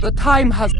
The time has...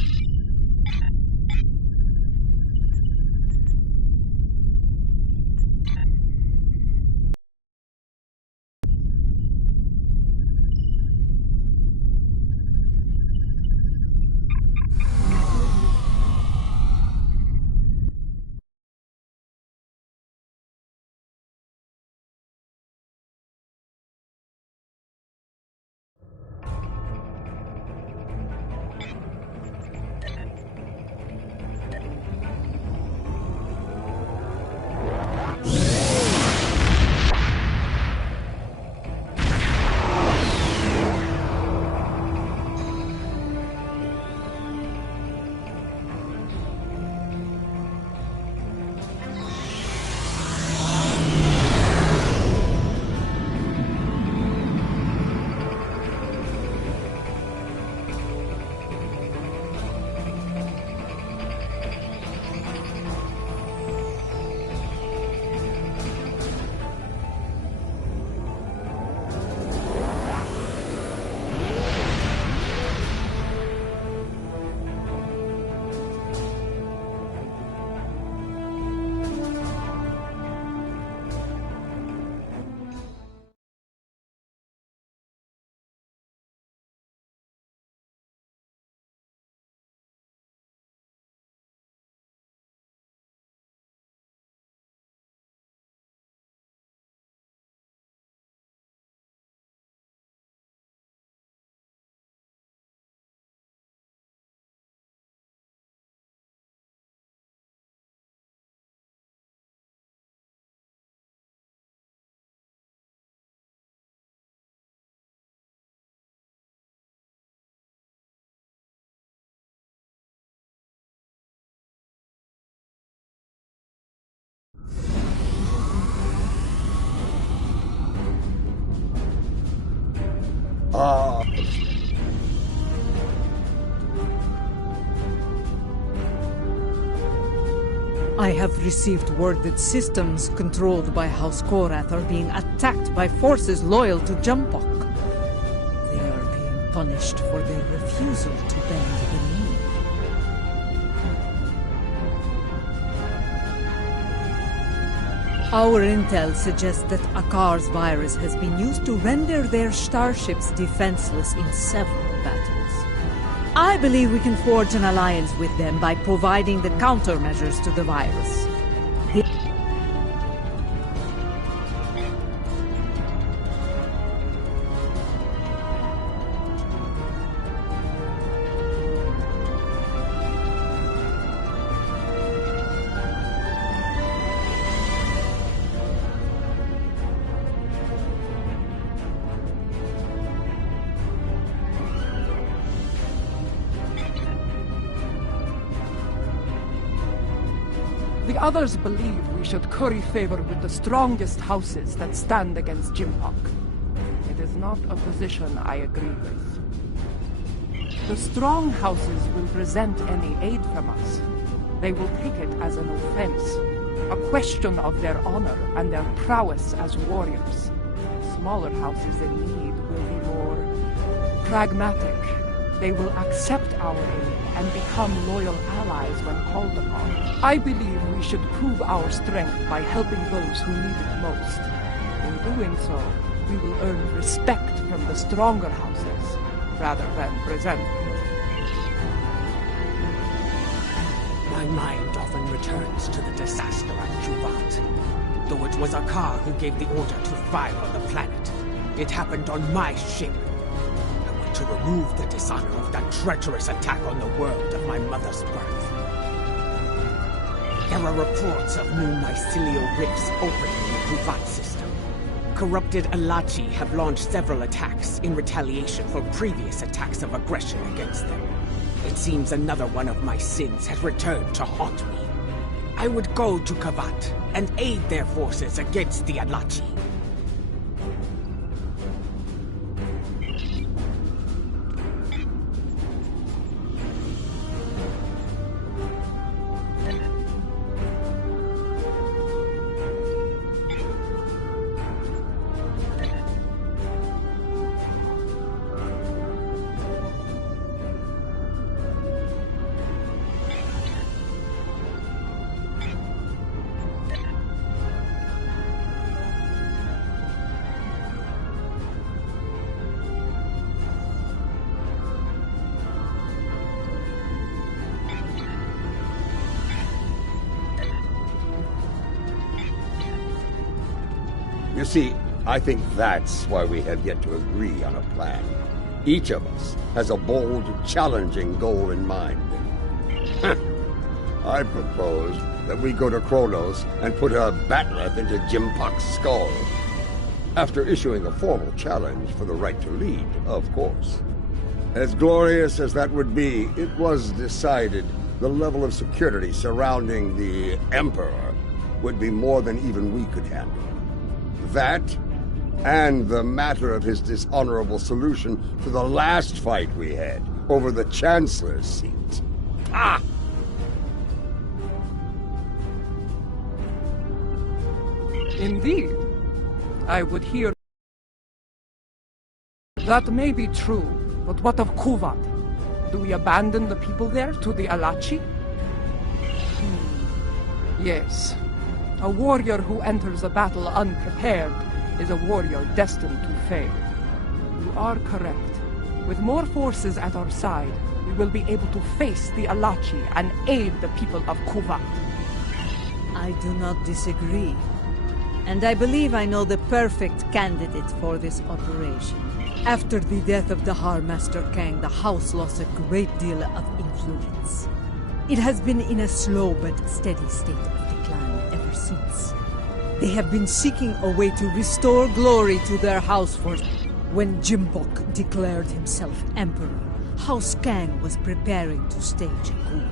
I have received word that systems controlled by House Korath are being attacked by forces loyal to Jumpok. They are being punished for their refusal to bend the knee. Our intel suggests that Akar's virus has been used to render their starships defenseless in several battles. I believe we can forge an alliance with them by providing the countermeasures to the virus. The others believe we should curry favor with the strongest houses that stand against Jimpok. It is not a position I agree with. The strong houses will resent any aid from us. They will take it as an offense, a question of their honor and their prowess as warriors. Smaller houses in need will be more pragmatic. They will accept our aid and become loyal allies when called upon. I believe we should prove our strength by helping those who need it most. In doing so, we will earn respect from the stronger houses, rather than resentment. My mind often returns to the disaster at Juvat. Though it was Akar who gave the order to fire on the planet, it happened on my ship. To remove the dishonor of that treacherous attack on the world of my mother's birth. There are reports of new mycelial rifts opening in the Kuvat system. Corrupted Alachi have launched several attacks in retaliation for previous attacks of aggression against them. It seems another one of my sins has returned to haunt me. I would go to Kavat and aid their forces against the Alachi. You see, I think that's why we have yet to agree on a plan. Each of us has a bold, challenging goal in mind. I propose that we go to Kronos and put a batleth into Jimpok's skull. After issuing a formal challenge for the right to lead, of course. As glorious as that would be, it was decided the level of security surrounding the Emperor would be more than even we could handle. That, and the matter of his dishonorable solution to the last fight we had over the Chancellor's seat. Ah! Indeed. I would hear... That may be true, but what of Kuvat? Do we abandon the people there to the Alachi? Yes. A warrior who enters a battle unprepared is a warrior destined to fail. You are correct. With more forces at our side, we will be able to face the Alachi and aid the people of Kuvat. I do not disagree. And I believe I know the perfect candidate for this operation. After the death of Dahar Master Kang, the house lost a great deal of influence. It has been in a slow but steady state of decline ever since. They have been seeking a way to restore glory to their house for... When Jimpok declared himself emperor, House Kang was preparing to stage a coup.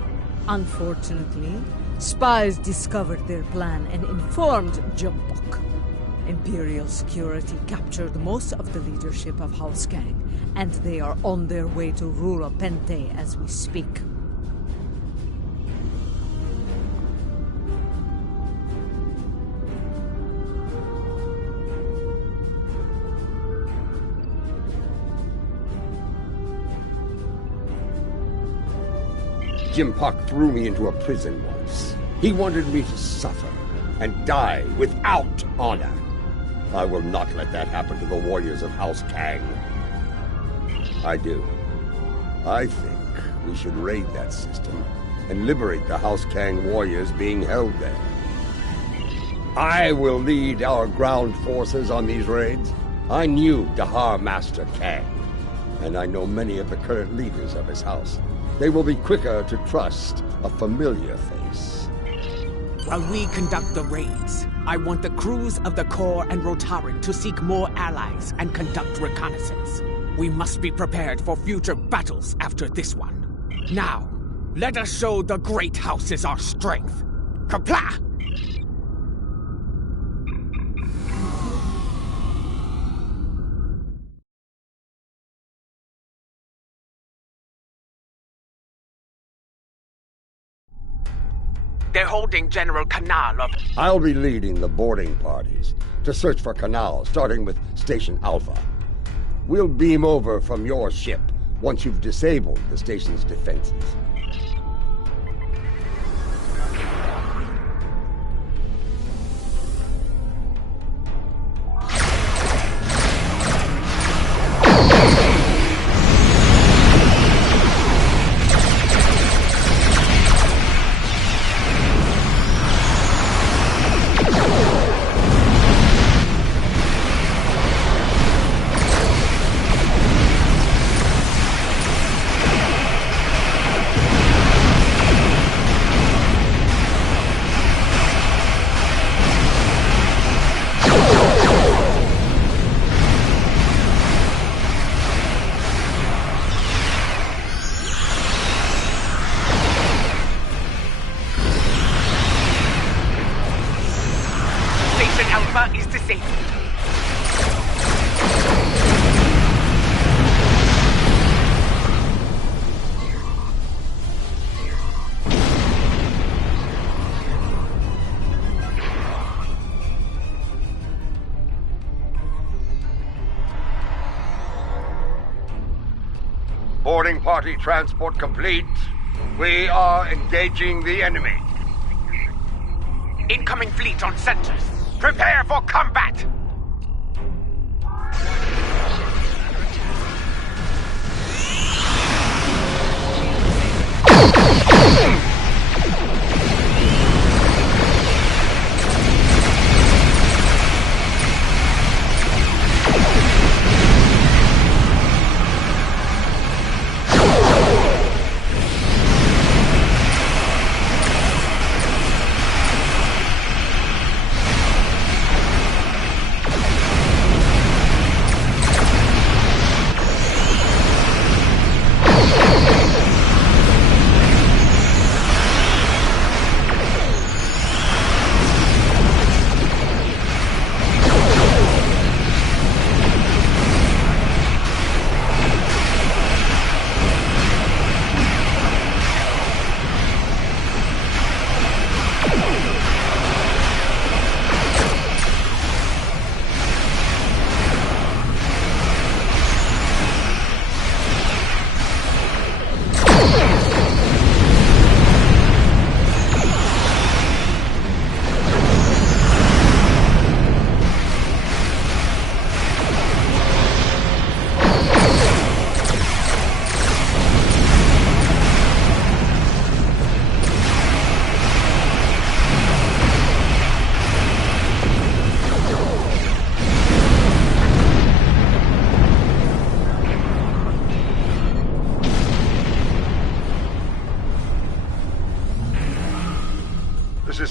Unfortunately, spies discovered their plan and informed Jimpok. Imperial security captured most of the leadership of House Kang, and they are on their way to Rura Pente as we speak. Jimpok threw me into a prison once. He wanted me to suffer and die without honor. I will not let that happen to the warriors of House Kang. I do. I think we should raid that system and liberate the House Kang warriors being held there. I will lead our ground forces on these raids. I knew Dahar Master Kang, and I know many of the current leaders of his house. They will be quicker to trust a familiar face. While we conduct the raids, I want the crews of the Core and Rotaran to seek more allies and conduct reconnaissance. We must be prepared for future battles after this one. Now, let us show the great houses our strength. Kapla! They're holding General Canal of... I'll be leading the boarding parties to search for Canal, starting with Station Alpha. We'll beam over from your ship once you've disabled the station's defenses. Alpha is disabled. Boarding party transport complete. We are engaging the enemy. Incoming fleet on centers. Prepare for combat!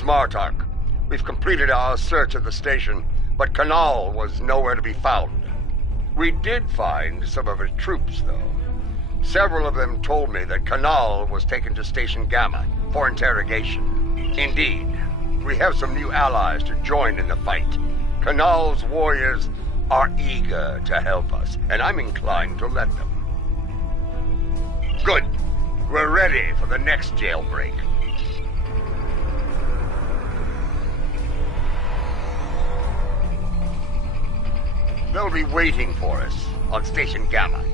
Martok. We've completed our search of the station, but Kanal was nowhere to be found. We did find some of his troops, though. Several of them told me that Kanal was taken to Station Gamma for interrogation. Indeed, we have some new allies to join in the fight. Kanal's warriors are eager to help us, and I'm inclined to let them. Good. We're ready for the next jailbreak. They'll be waiting for us on Station Gamma.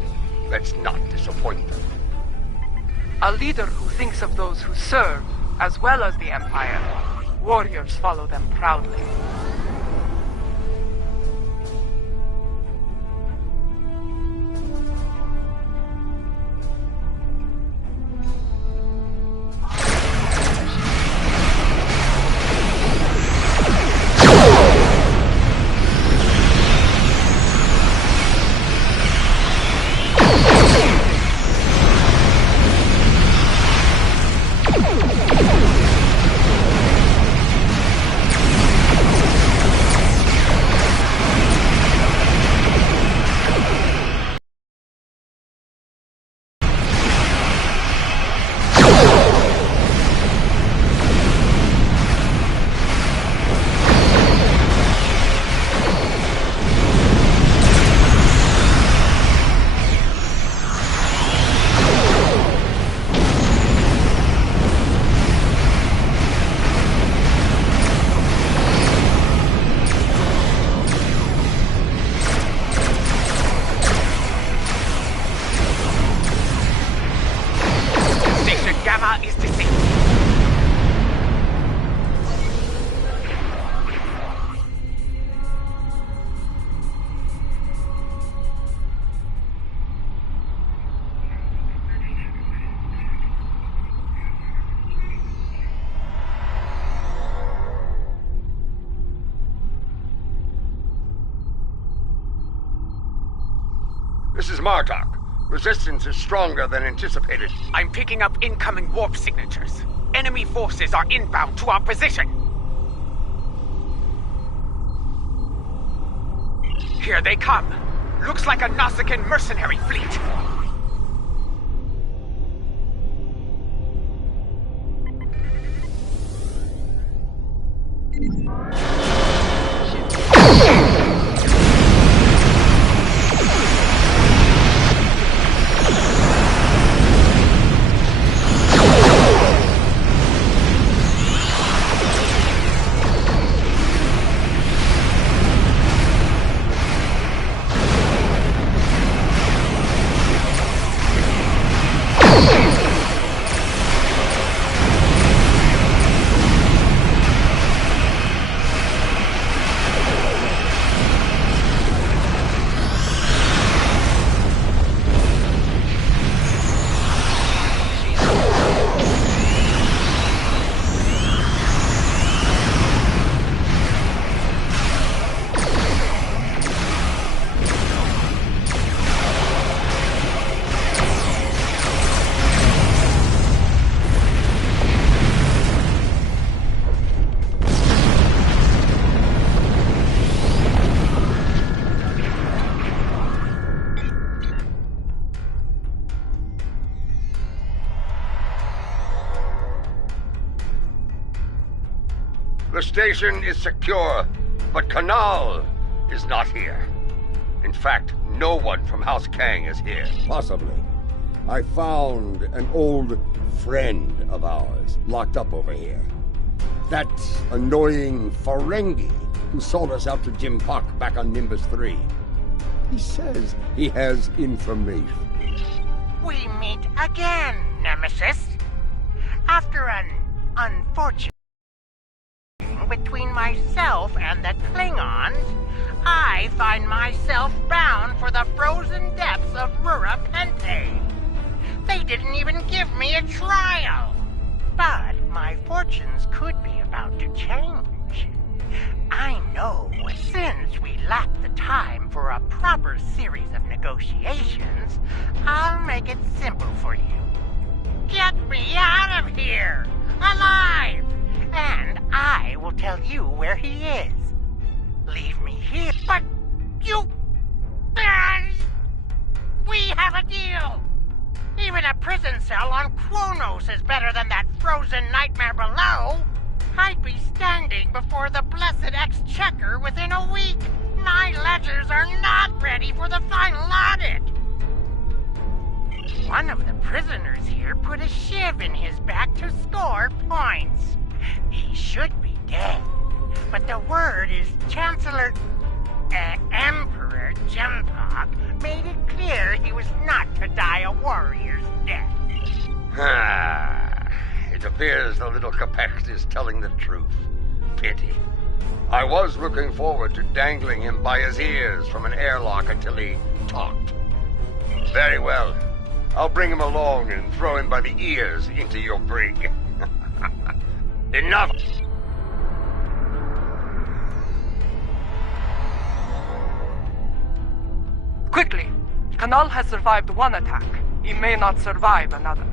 Let's not disappoint them. A leader who thinks of those who serve, as well as the Empire. Warriors follow them proudly. This is Martok. Resistance is stronger than anticipated. I'm picking up incoming warp signatures. Enemy forces are inbound to our position. Here they come. Looks like a Nausicaan mercenary fleet. The station is secure, but Kanal is not here. In fact, no one from House Kang is here. Possibly. I found an old friend of ours locked up over here. That annoying Ferengi who sold us out to Jim Park back on Nimbus 3. He says he has information. We meet again, Nemesis. After an unfortunate between myself and the Klingons, I find myself bound for the frozen depths of Rura Pente. They didn't even give me a trial. But my fortunes could be about to change. I know since we lack the time for a proper series of negotiations, I'll make it simple for you. Get me out of here, alive, and I tell you where he is. Leave me here, but you... We have a deal! Even a prison cell on Kronos is better than that frozen nightmare below! I'd be standing before the blessed exchequer within a week! My ledgers are not ready for the final audit! One of the prisoners here put a shiv in his back to score points. He should be dead, but the word is Emperor Jimpok made it clear he was not to die a warrior's death. It appears the little Capex is telling the truth. Pity. I was looking forward to dangling him by his ears from an airlock until he talked. Very well. I'll bring him along and throw him by the ears into your brig. Enough! Quickly! Kanal has survived one attack. He may not survive another.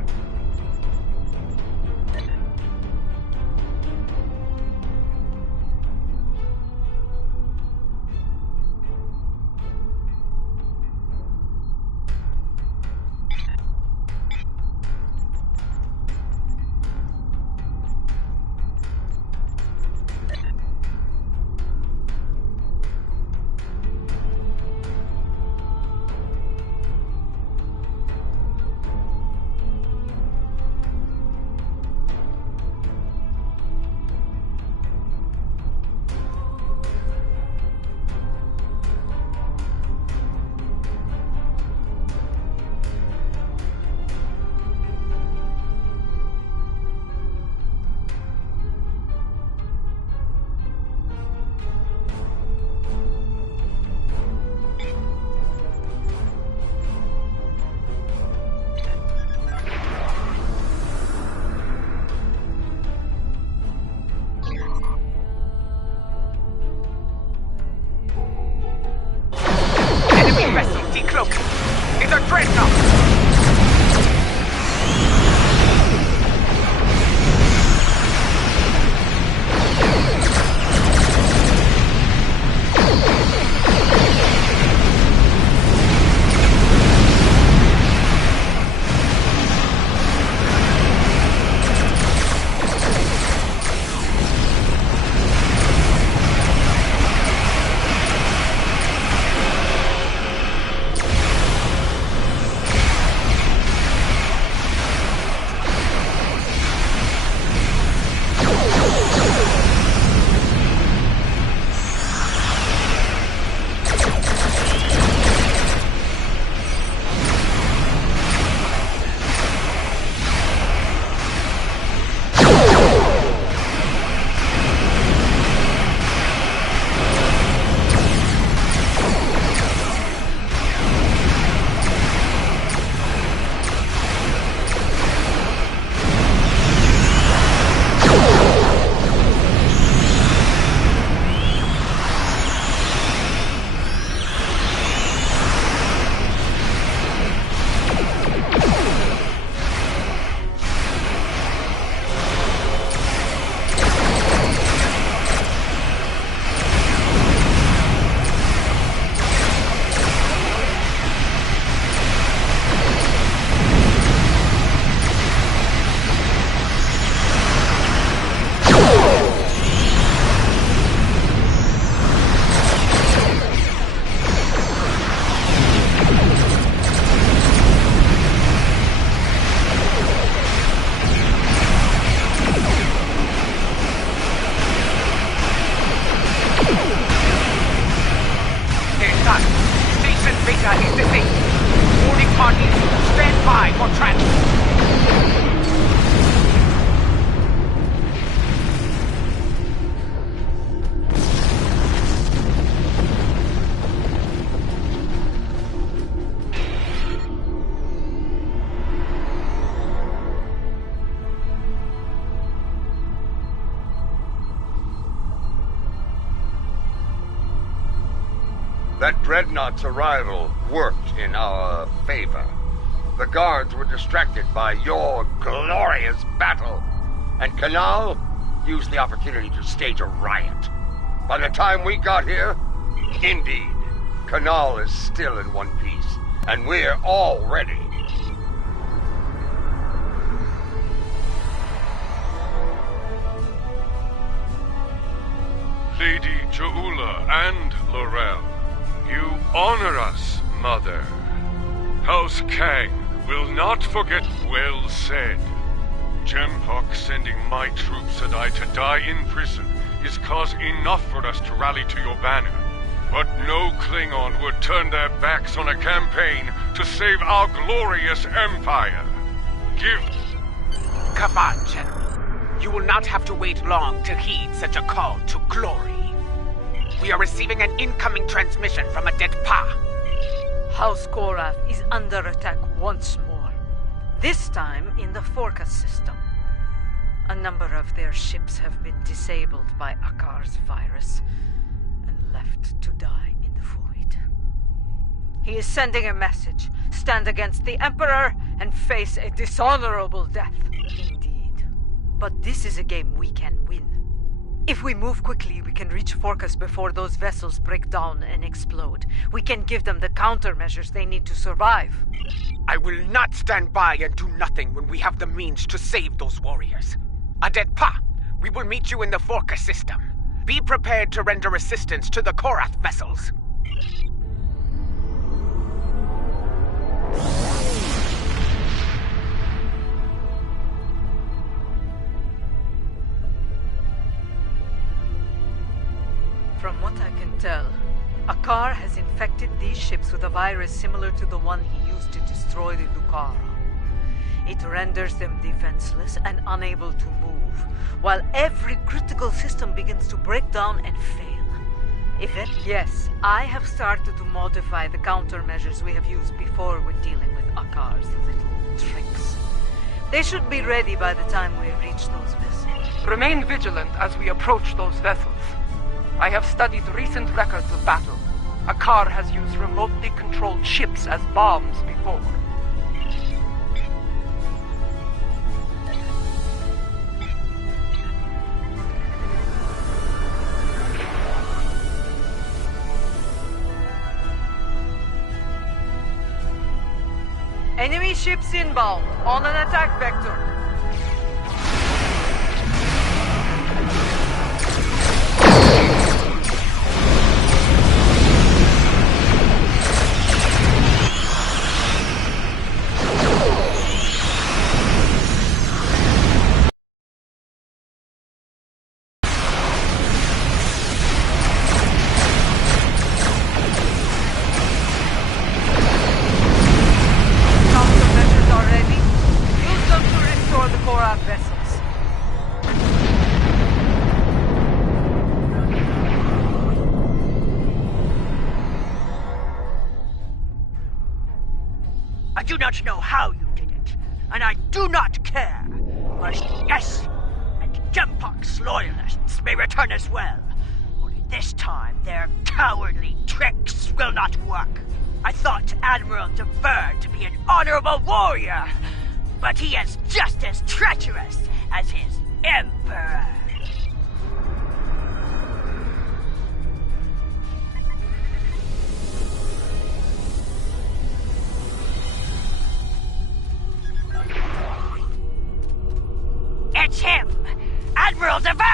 It's a dreadnought! That dreadnought's arrival worked in our favor. The guards were distracted by your glorious battle. And Kanal, used the opportunity to stage a riot. By the time we got here, indeed, Canal is still in one piece, and we're all ready. Lady Jaula and Laurel, you honor us, Mother. House Kang will not forget well said. Jempok sending my troops and I to die in prison is cause enough for us to rally to your banner. But no Klingon would turn their backs on a campaign to save our glorious empire. Come on, General. You will not have to wait long to heed such a call to glory. We are receiving an incoming transmission from a dead Pa. House Korath is under attack once more. This time in the Forca system. A number of their ships have been disabled by Akar's virus and left to die in the void. He is sending a message. Stand against the Emperor and face a dishonorable death. Indeed. But this is a game we can win. If we move quickly, we can reach Forcas before those vessels break down and explode. We can give them the countermeasures they need to survive. I will not stand by and do nothing when we have the means to save those warriors. Adet Pa, we will meet you in the Forca system. Be prepared to render assistance to the Korath vessels. From what I can tell, Akar has infected these ships with a virus similar to the one he used to destroy the Lucara. It renders them defenseless and unable to move, while every critical system begins to break down and fail. Yes, I have started to modify the countermeasures we have used before when dealing with Akar's little tricks. They should be ready by the time we reach those vessels. Remain vigilant as we approach those vessels. I have studied recent records of battle. Akar has used remotely controlled ships as bombs before. Enemy ships inbound, on an attack vector. I do not know how you did it, and I do not care. But yes, and Jempok's loyalists may return as well. Only this time, their cowardly tricks will not work. I thought Admiral Dever to be an honorable warrior, but he is just as treacherous as his Emperor. It's him! Admiral Dever!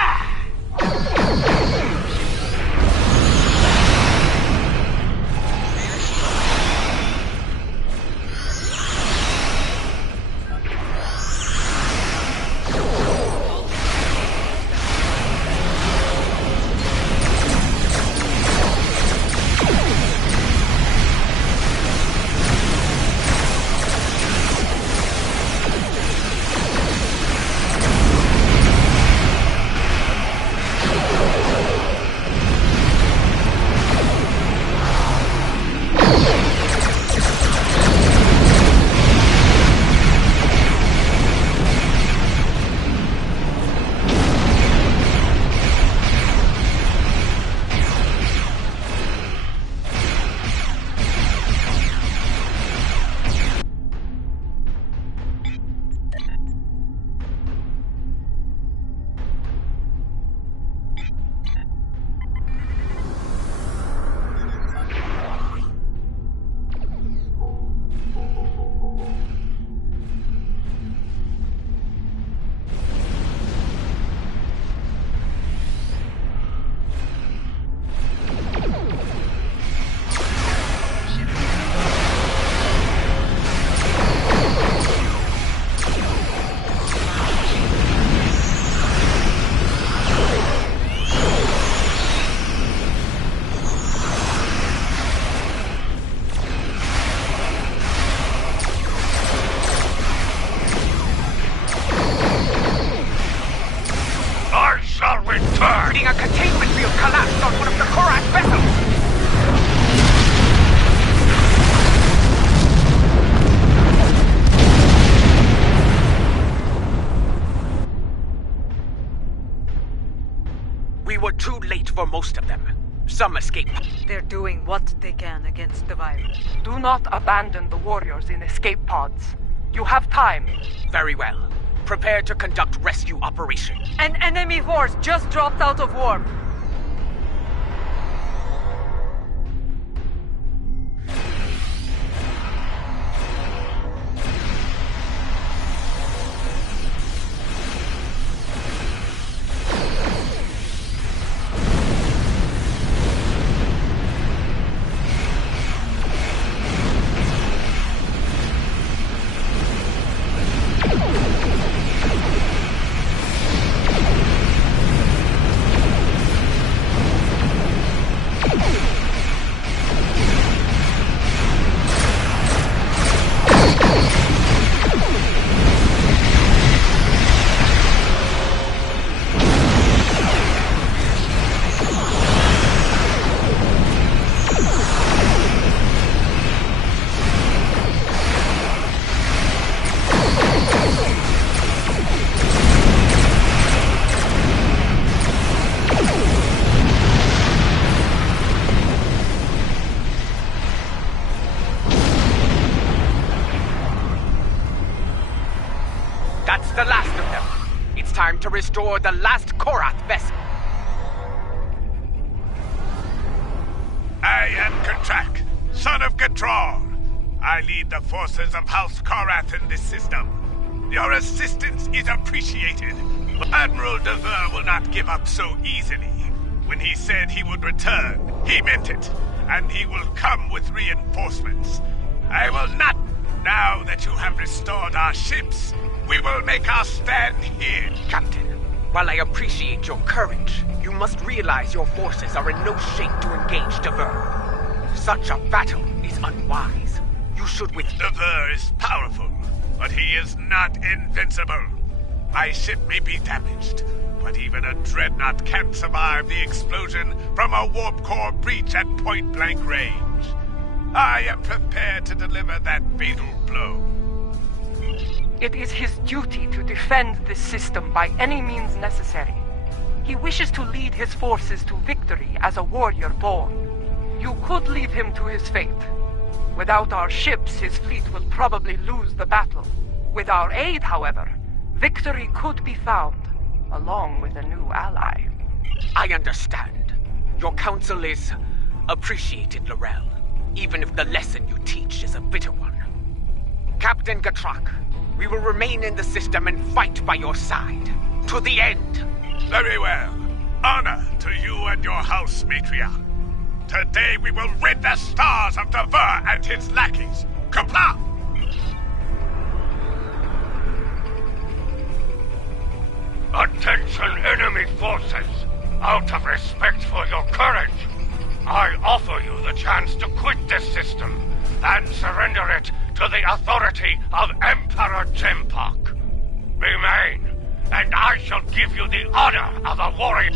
defeat for most of them. Some escape. They're doing what they can against the virus. Do not abandon the warriors in escape pods. You have time. Very well. Prepare to conduct rescue operation. An enemy force just dropped out of warp. That's the last of them. It's time to restore the last Korath vessel. I am Katrak, son of Gatral. I lead the forces of House Korath in this system. Your assistance is appreciated. Admiral Dever will not give up so easily. When he said he would return, he meant it. And he will come with reinforcements. I will not. Now that you have restored our ships, we will make our stand here. Captain, while I appreciate your courage, you must realize your forces are in no shape to engage Dever. Such a battle is unwise. You should Dever is powerful, but he is not invincible. My ship may be damaged, but even a dreadnought can't survive the explosion from a warp core breach at point-blank range. I am prepared to deliver that fatal blow. It is his duty to defend this system by any means necessary. He wishes to lead his forces to victory as a warrior born. You could leave him to his fate. Without our ships, his fleet will probably lose the battle. With our aid, however, victory could be found, along with a new ally. I understand. Your counsel is appreciated, Laurel, even if the lesson you teach is a bitter one. Captain Gatrak, we will remain in the system and fight by your side. To the end. Very well. Honor to you and your house, matriarch. Today we will rid the stars of Dever and his lackeys. Comply! Attention, enemy forces! Out of respect for your courage, I offer you the chance to quit this system and surrender it to the authority of Emperor Jimpok. Remain, and I shall give you the honor of a warrior.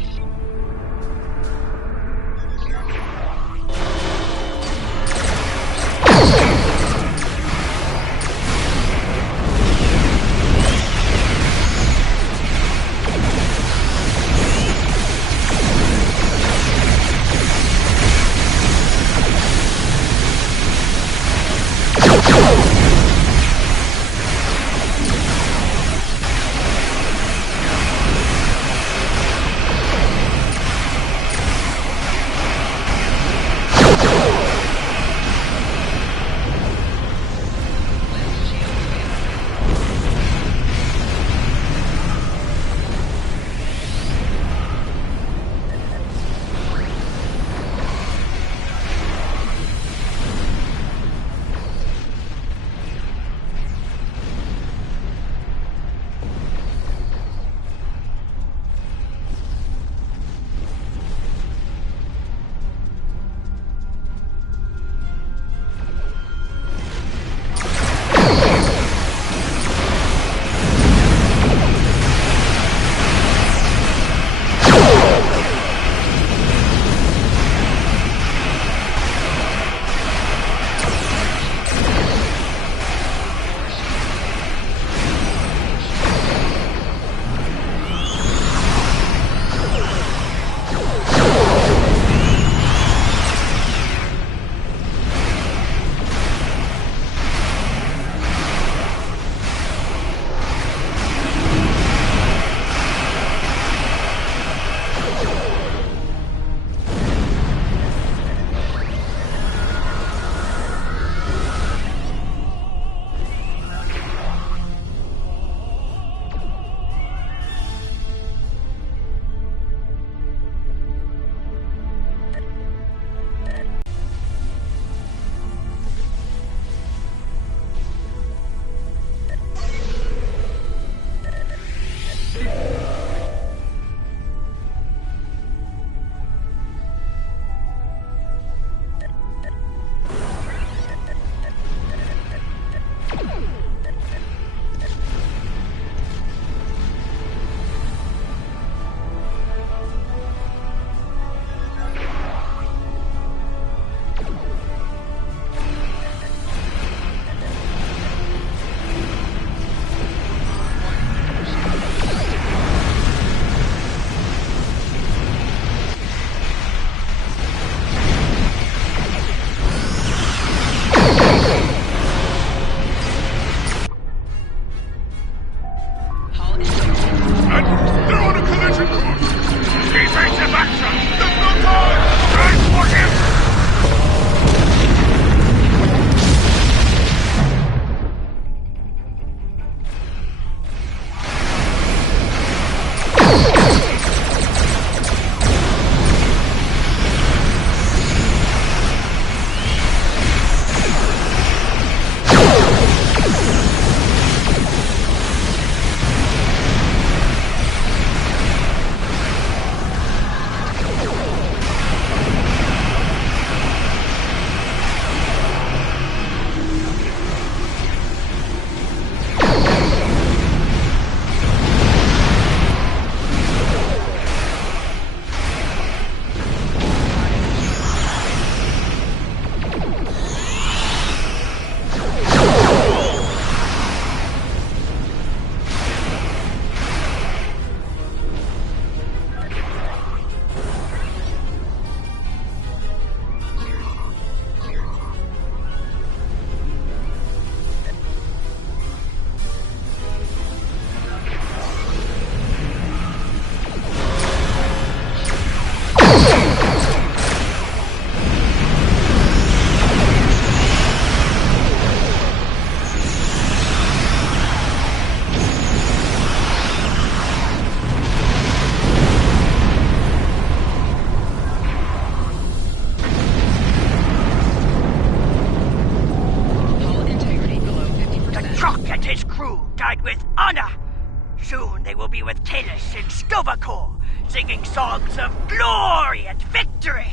they will be with Talis and Stovakor, singing songs of glory and victory.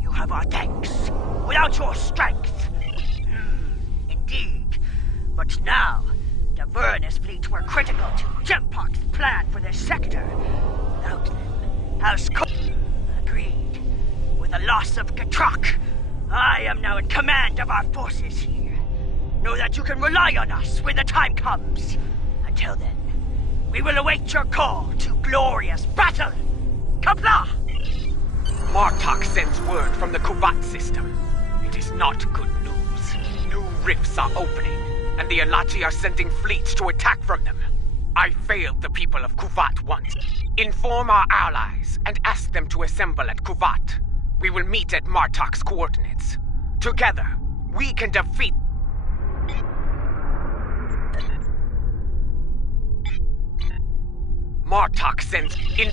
You have our thanks. Without your strength. Indeed. But now, the Vernus fleet were critical to Jempok's plan for this sector. Without them, House agreed. With the loss of Gatrok, I am now in command of our forces here. Know that you can rely on us when the time comes. Until then, we will await your call to glorious battle. Kapla! Martok sends word from the Kuvat system. It is not good news. New rifts are opening, and the Alachi are sending fleets to attack from them. I failed the people of Kuvat once. Inform our allies and ask them to assemble at Kuvat. We will meet at Martok's coordinates. Together, we can defeat... Martok sends in...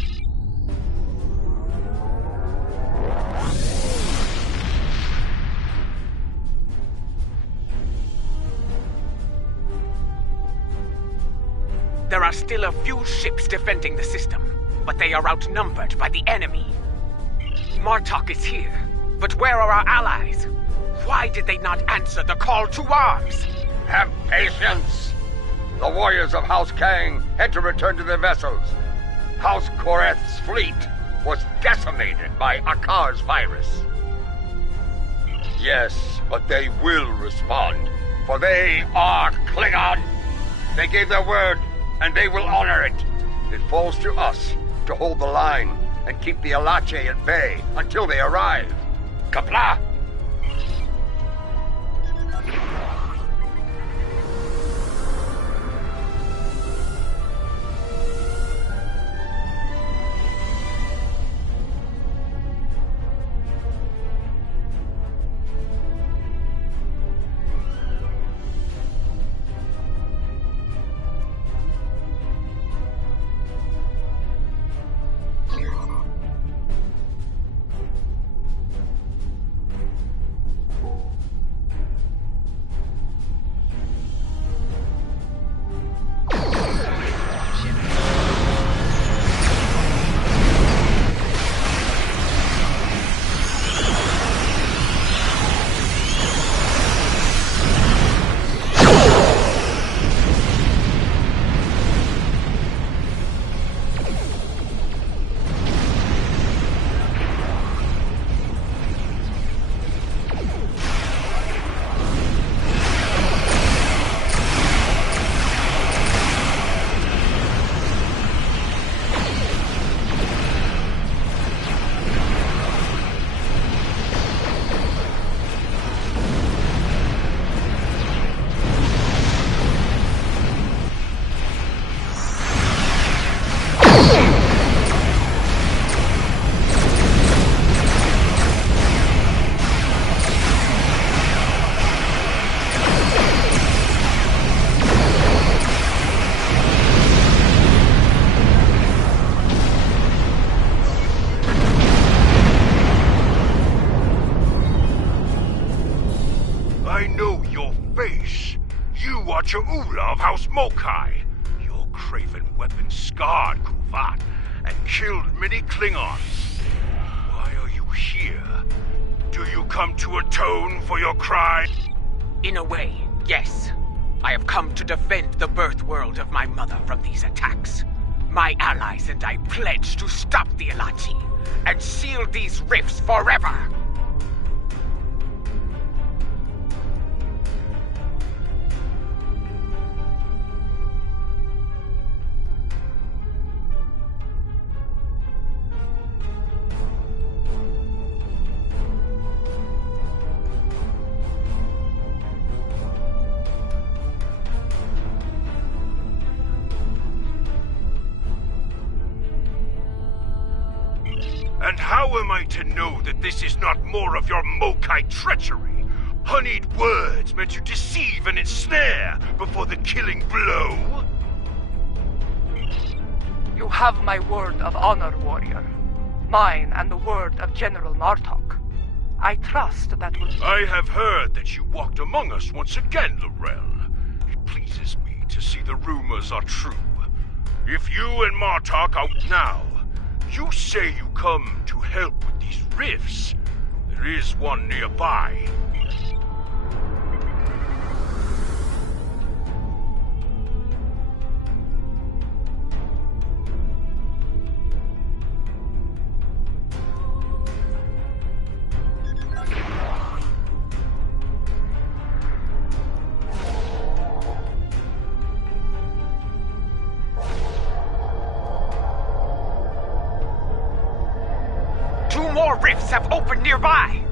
There are still a few ships defending the system, but they are outnumbered by the enemy. Martok is here, but where are our allies? Why did they not answer the call to arms? Have patience! The warriors of House Kang had to return to their vessels. House Koreth's fleet was decimated by Akar's virus. Yes, but they will respond, for they are Klingon. They gave their word, and they will honor it. It falls to us to hold the line and keep the Alache at bay until they arrive. Kapla! Cha'ula of House Mokai. Your craven weapon scarred Kuvat and killed many Klingons. Why are you here? Do you come to atone for your crime? In a way, yes. I have come to defend the birth world of my mother from these attacks. My allies and I pledge to stop the Alachi and seal these rifts forever. And how am I to know that this is not more of your Mokai treachery? Honeyed words meant to deceive and ensnare before the killing blow? You have my word of honor, warrior. Mine and the word of General Martok. I trust that will... I have heard that you walked among us once again, Laurel. It pleases me to see the rumors are true. If you and Martok are now, you say you come to help with these rifts. There is one nearby. Two more rifts have opened nearby!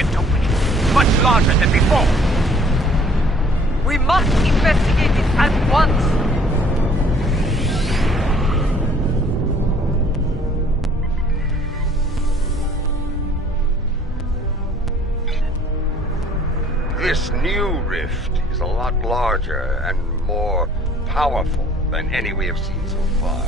rift opening, much larger than before. We must investigate it at once! This new rift is a lot larger and more powerful than any we have seen so far.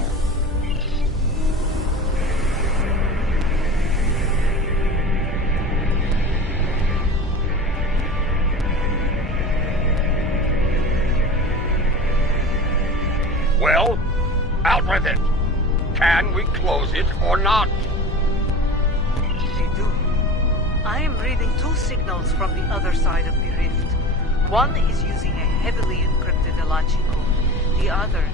Well, out with it. Can we close it or not? They do. I am reading 2 signals from the other side of the rift. One is using a heavily encrypted Alachi code. The other...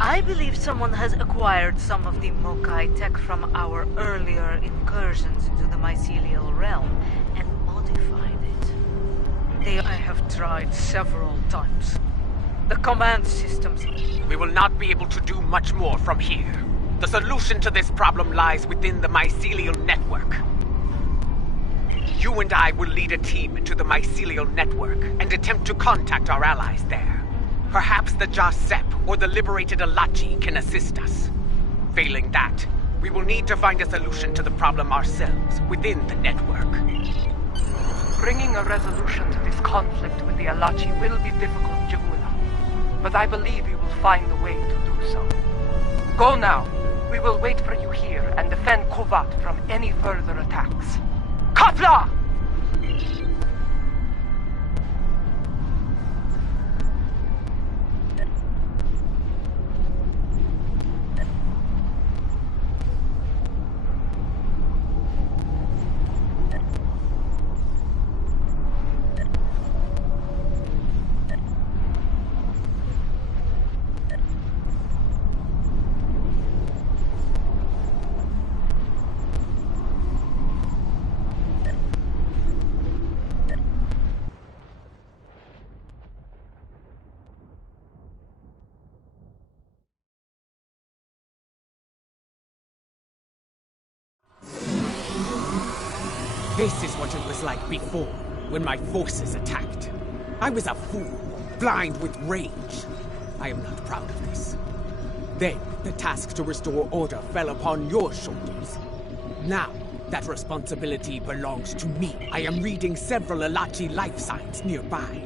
I believe someone has acquired some of the Mokai tech from our earlier incursions into the mycelial realm and modified it. I have tried several times. The command systems... We will not be able to do much more from here. The solution to this problem lies within the mycelial network. You and I will lead a team into the mycelial network and attempt to contact our allies there. Perhaps the Jasep or the liberated Alachi can assist us. Failing that, we will need to find a solution to the problem ourselves within the network. Bringing a resolution to this conflict with the Alachi will be difficult, Jagula. But I believe you will find a way to do so. Go now. We will wait for you here and defend Kovat from any further attacks. Kapla! This is what it was like before, when my forces attacked. I was a fool, blind with rage. I am not proud of this. Then, the task to restore order fell upon your shoulders. Now, that responsibility belongs to me. I am reading several Alachi life signs nearby.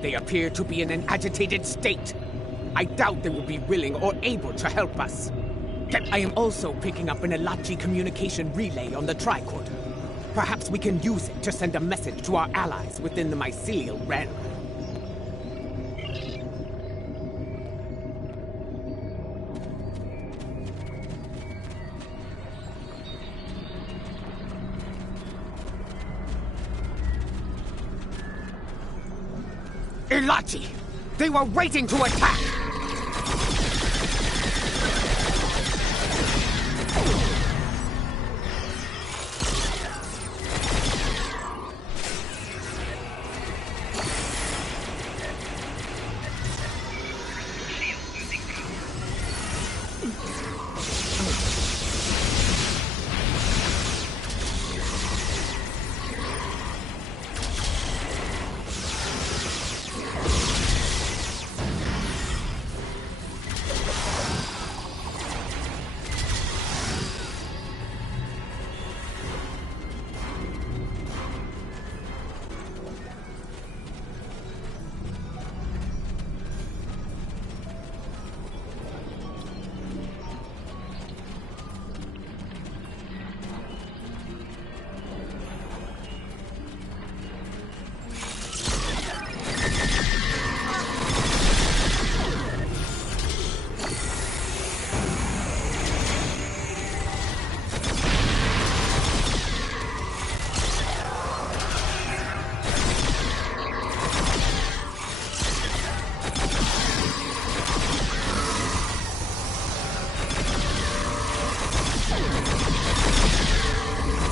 They appear to be in an agitated state. I doubt they will be willing or able to help us. I am also picking up an Alachi communication relay on the tricorder. Perhaps we can use it to send a message to our allies within the mycelial realm. Ilachi! They were waiting to attack!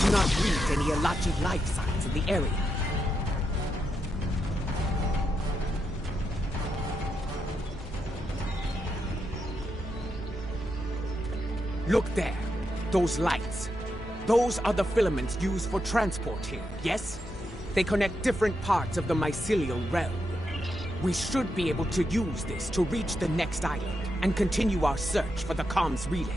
Do not read any Alachi life signs in the area. Look there. Those lights. Those are the filaments used for transport here, yes? They connect different parts of the mycelial realm. We should be able to use this to reach the next island and continue our search for the comms relay.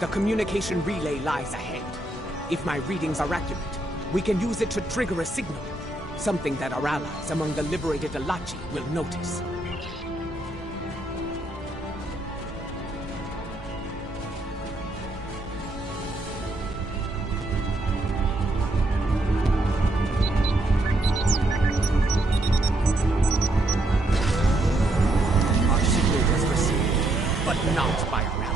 The communication relay lies ahead. If my readings are accurate, we can use it to trigger a signal. Something that our allies among the liberated Alachi will notice. Our signal was received, but not by our allies.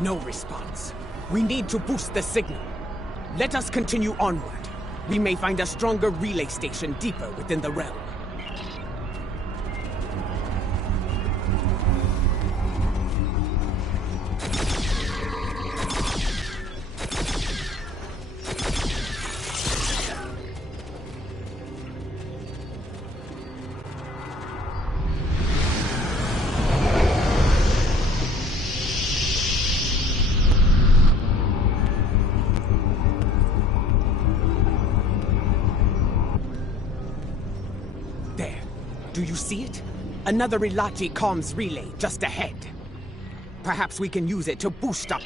No response. We need to boost the signal. Let us continue onward. We may find a stronger relay station deeper within the realm. Do you see it? Another Ilachi comms relay just ahead. Perhaps we can use it to boost up.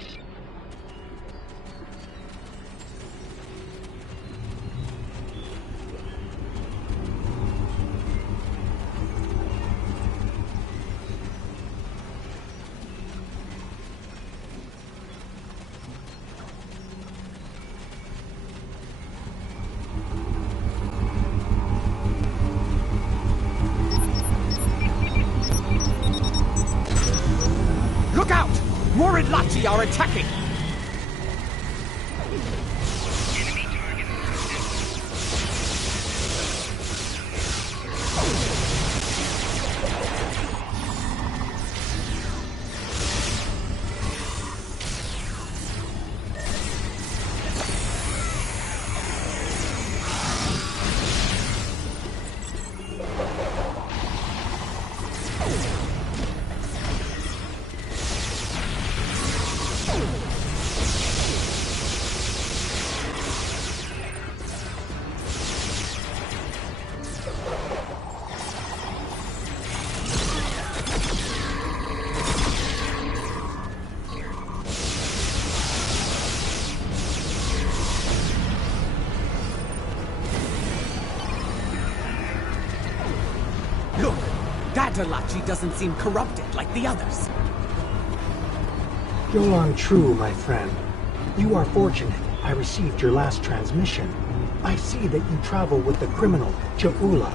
Look out! More Ilachi are attacking! That Ilachi doesn't seem corrupted like the others. You're untrue, my friend. You are fortunate I received your last transmission. I see that you travel with the criminal, Jaula.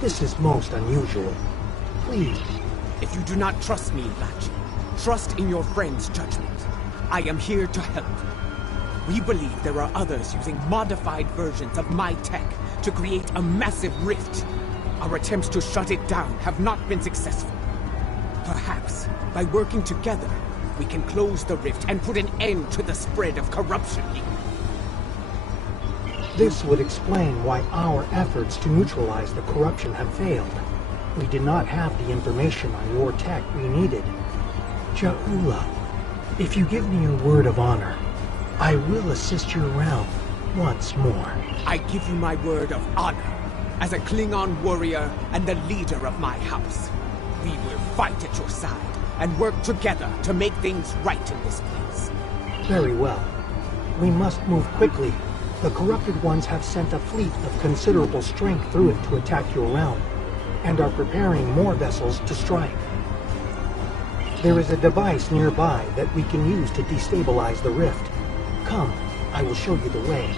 This is most unusual. Please. If you do not trust me, Ilachi, trust in your friend's judgment. I am here to help. We believe there are others using modified versions of my tech to create a massive rift. Our attempts to shut it down have not been successful. Perhaps, by working together, we can close the rift and put an end to the spread of corruption here. This would explain why our efforts to neutralize the corruption have failed. We did not have the information on your tech we needed. Ja'ula, if you give me your word of honor, I will assist your realm once more. I give you my word of honor. As a Klingon warrior and the leader of my house, we will fight at your side and work together to make things right in this place. Very well. We must move quickly. The corrupted ones have sent a fleet of considerable strength through it to attack your realm, and are preparing more vessels to strike. There is a device nearby that we can use to destabilize the rift. Come, I will show you the way.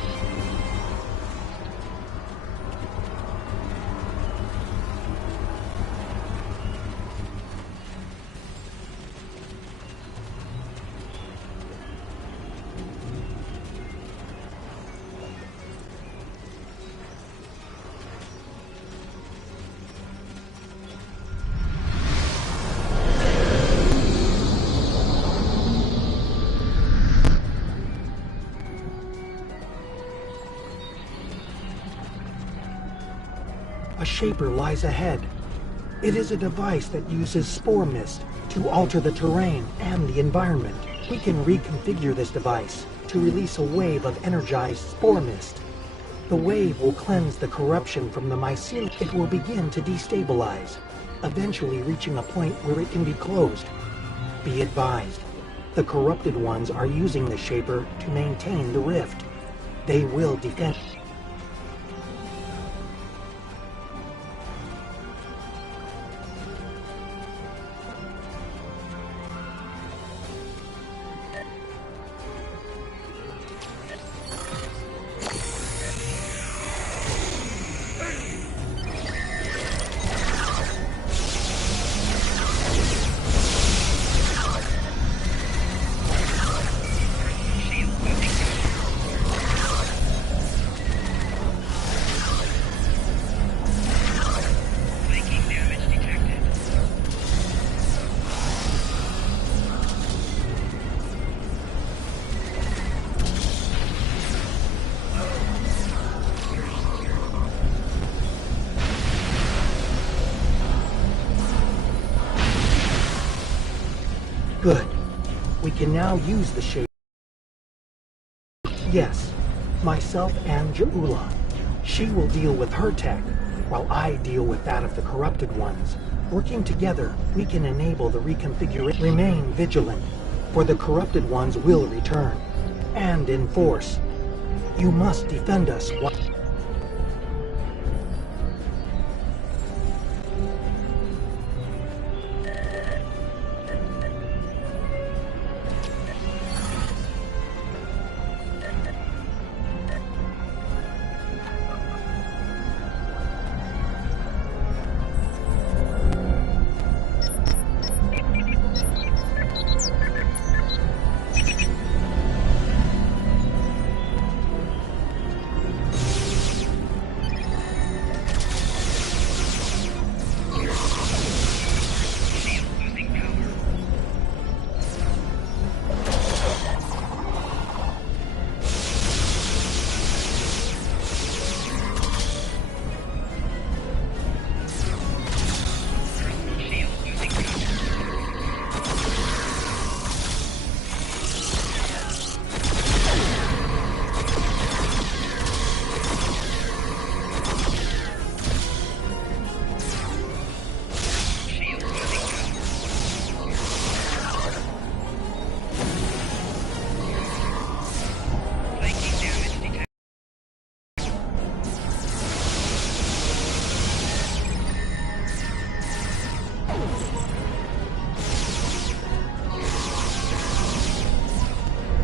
A shaper lies ahead. It is a device that uses spore mist to alter the terrain and the environment. We can reconfigure this device to release a wave of energized spore mist. The wave will cleanse the corruption from the mycelium. It will begin to destabilize, eventually reaching a point where it can be closed. Be advised, the corrupted ones are using the shaper to maintain the rift. They will defend. Good. We can now use the shape. Yes, myself and Ja'ula. She will deal with her tech, while I deal with that of the corrupted ones. Working together, we can enable the reconfiguration. Remain vigilant, for the corrupted ones will return, and in force. You must defend us.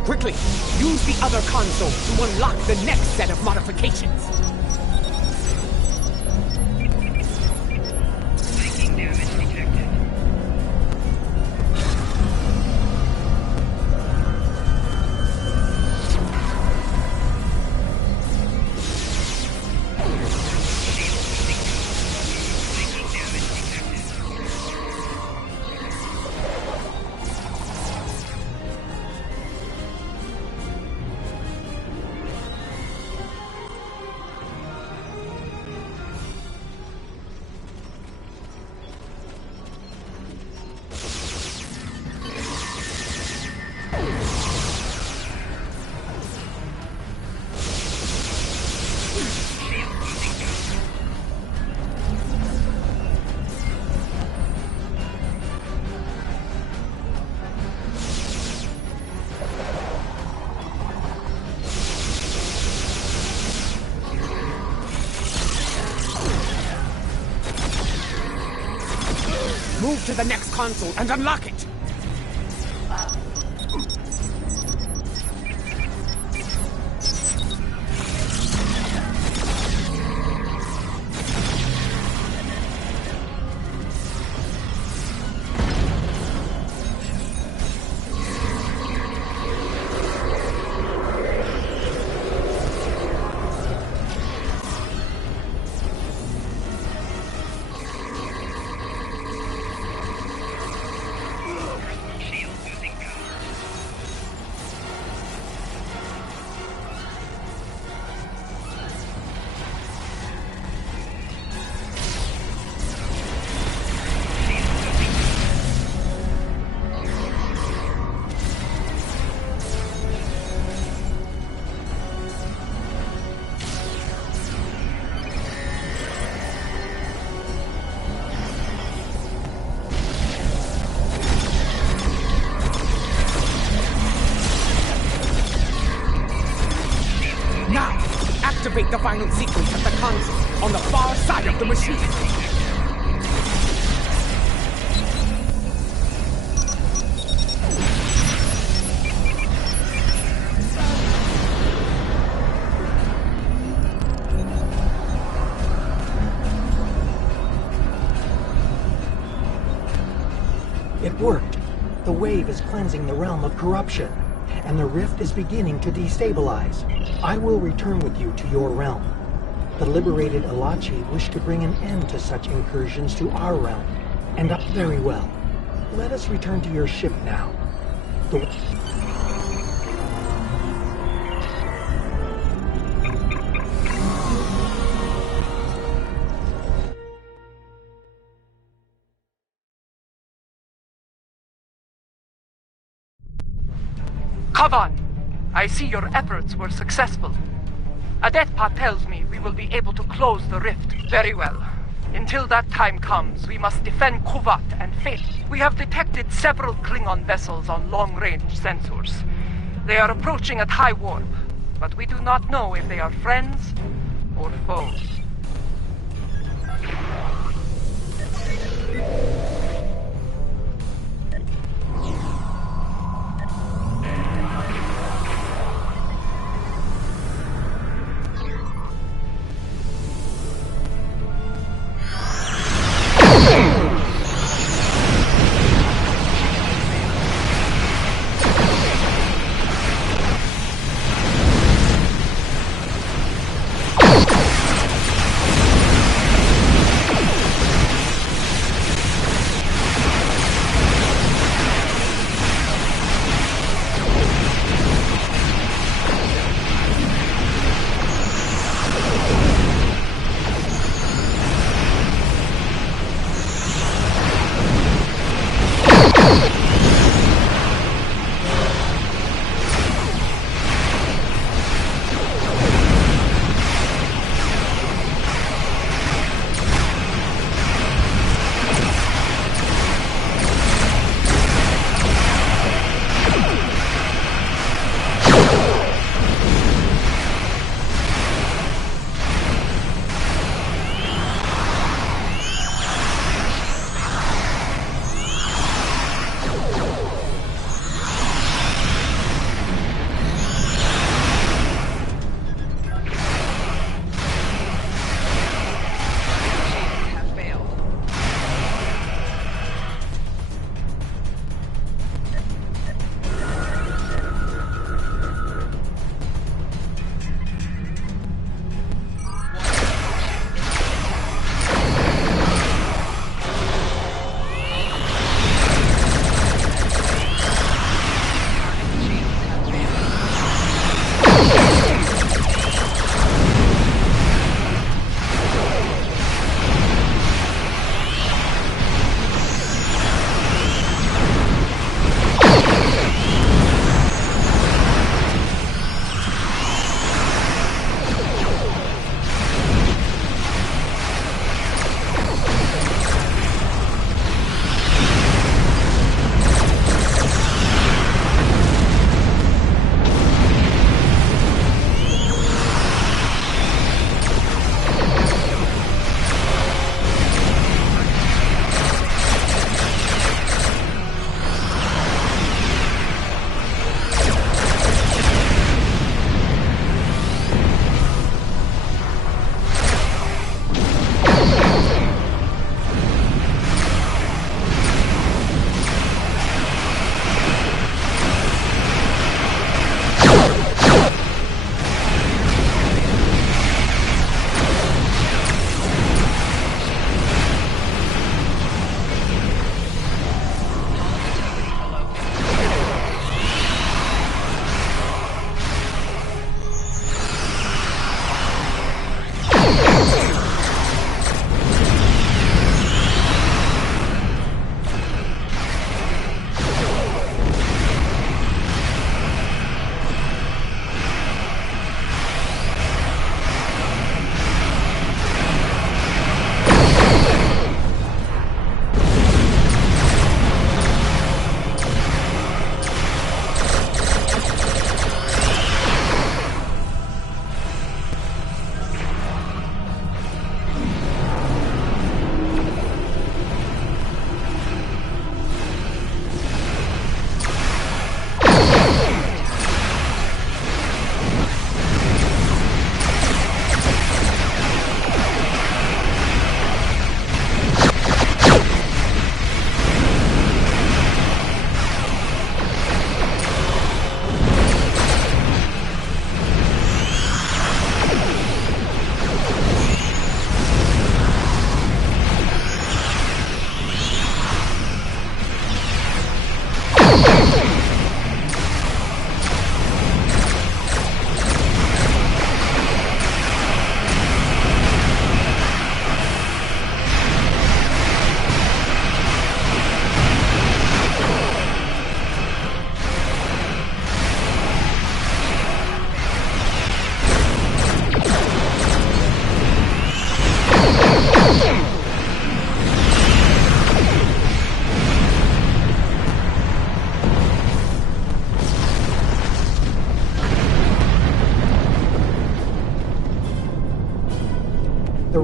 Quickly, use the other console to unlock the next set of modifications. Making damage detected. Move to the next console and unlock it! Shield losing power. Shield losing power. Now, activate the final sequence at the console on the far side of the machine. It worked. The wave is cleansing the realm of corruption, and the rift is beginning to destabilize. I will return with you to your realm. The liberated Alachi wish to bring an end to such incursions to our realm. And very well. Let us return to your ship now. The Kavan, I see your efforts were successful. Adetpa tells me we will be able to close the rift. Very well. Until that time comes, we must defend Kuvat and Fate. We have detected several Klingon vessels on long-range sensors. They are approaching at high warp, but we do not know if they are friends or foes.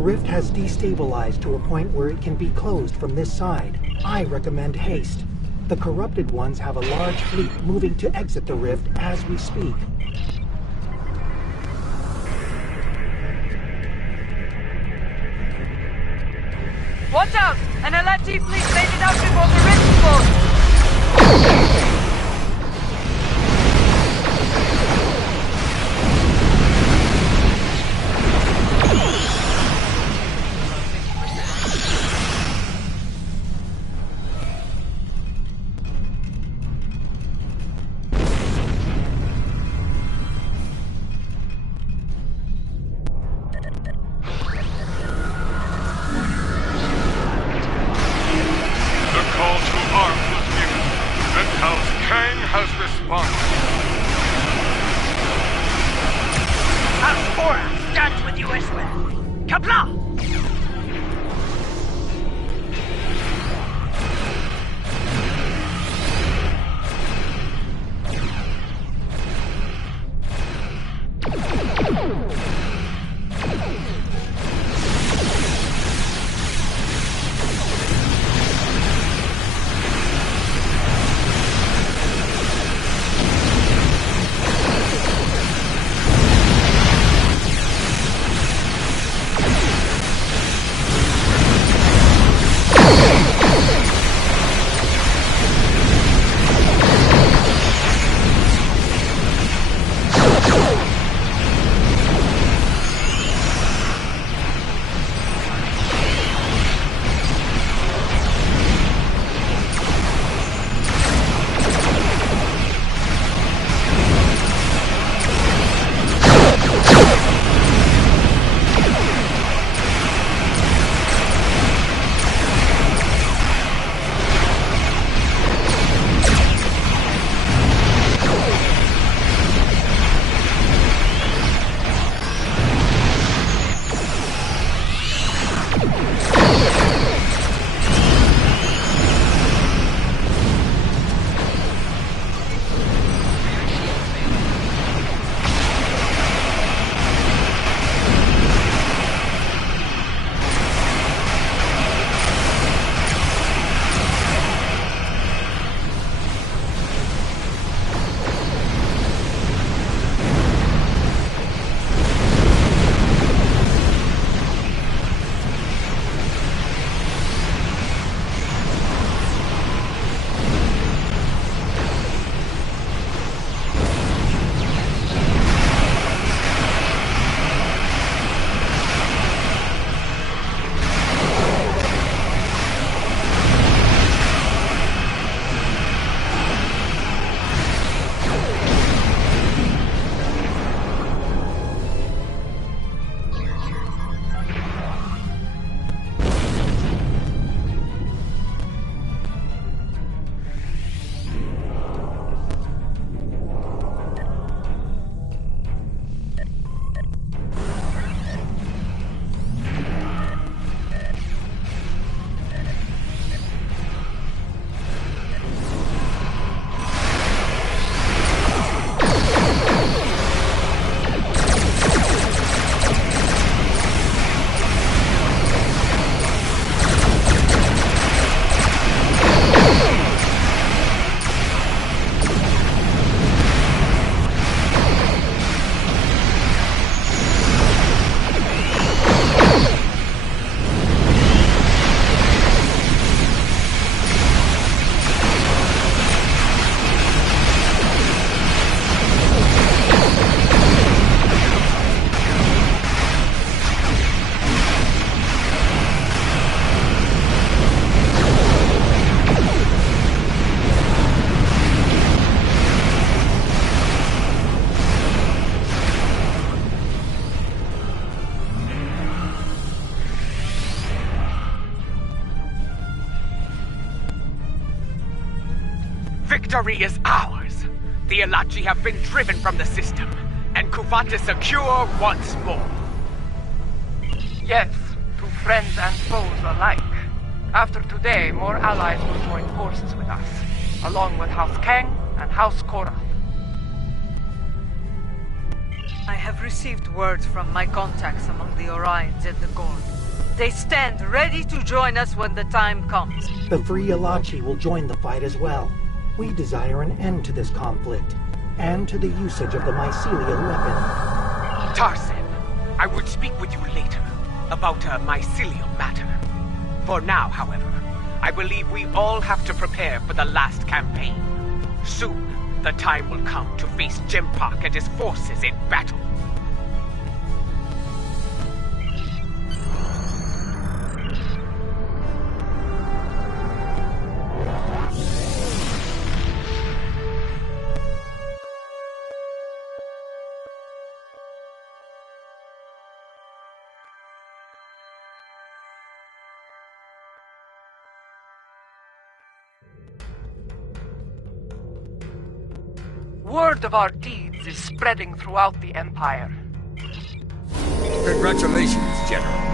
rift has destabilized to a point where it can be closed from this side. I recommend haste. The corrupted ones have a large fleet moving to exit the rift as we speak. Watch out! An Alachi fleet made it out before the rift closed! Victory is ours! The Alachi have been driven from the system, and Kuvat is secure once more. Yes, to friends and foes alike. After today, more allies will join forces with us, along with House Kang and House Korra. I have received word from my contacts among the Orions at the Gorn. They stand ready to join us when the time comes. The Free Alachi will join the fight as well. We desire an end to this conflict, and to the usage of the mycelial weapon. Tarzan, I would speak with you later about a mycelial matter. For now, however, I believe we all have to prepare for the last campaign. Soon, the time will come to face Jimpak and his forces in battle. Word of our deeds is spreading throughout the Empire. Congratulations, General.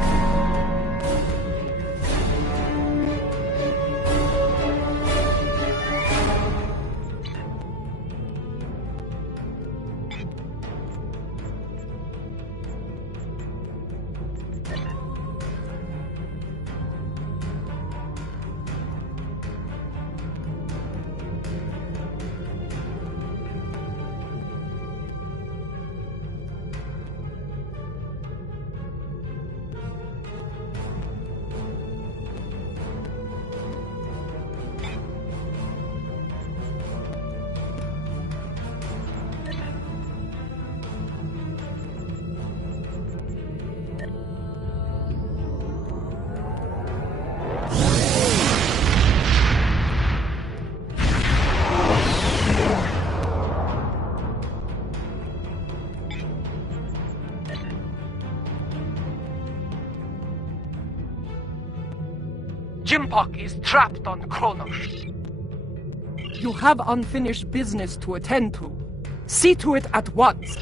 Jimpak is trapped on Kronos. You have unfinished business to attend to. See to it at once.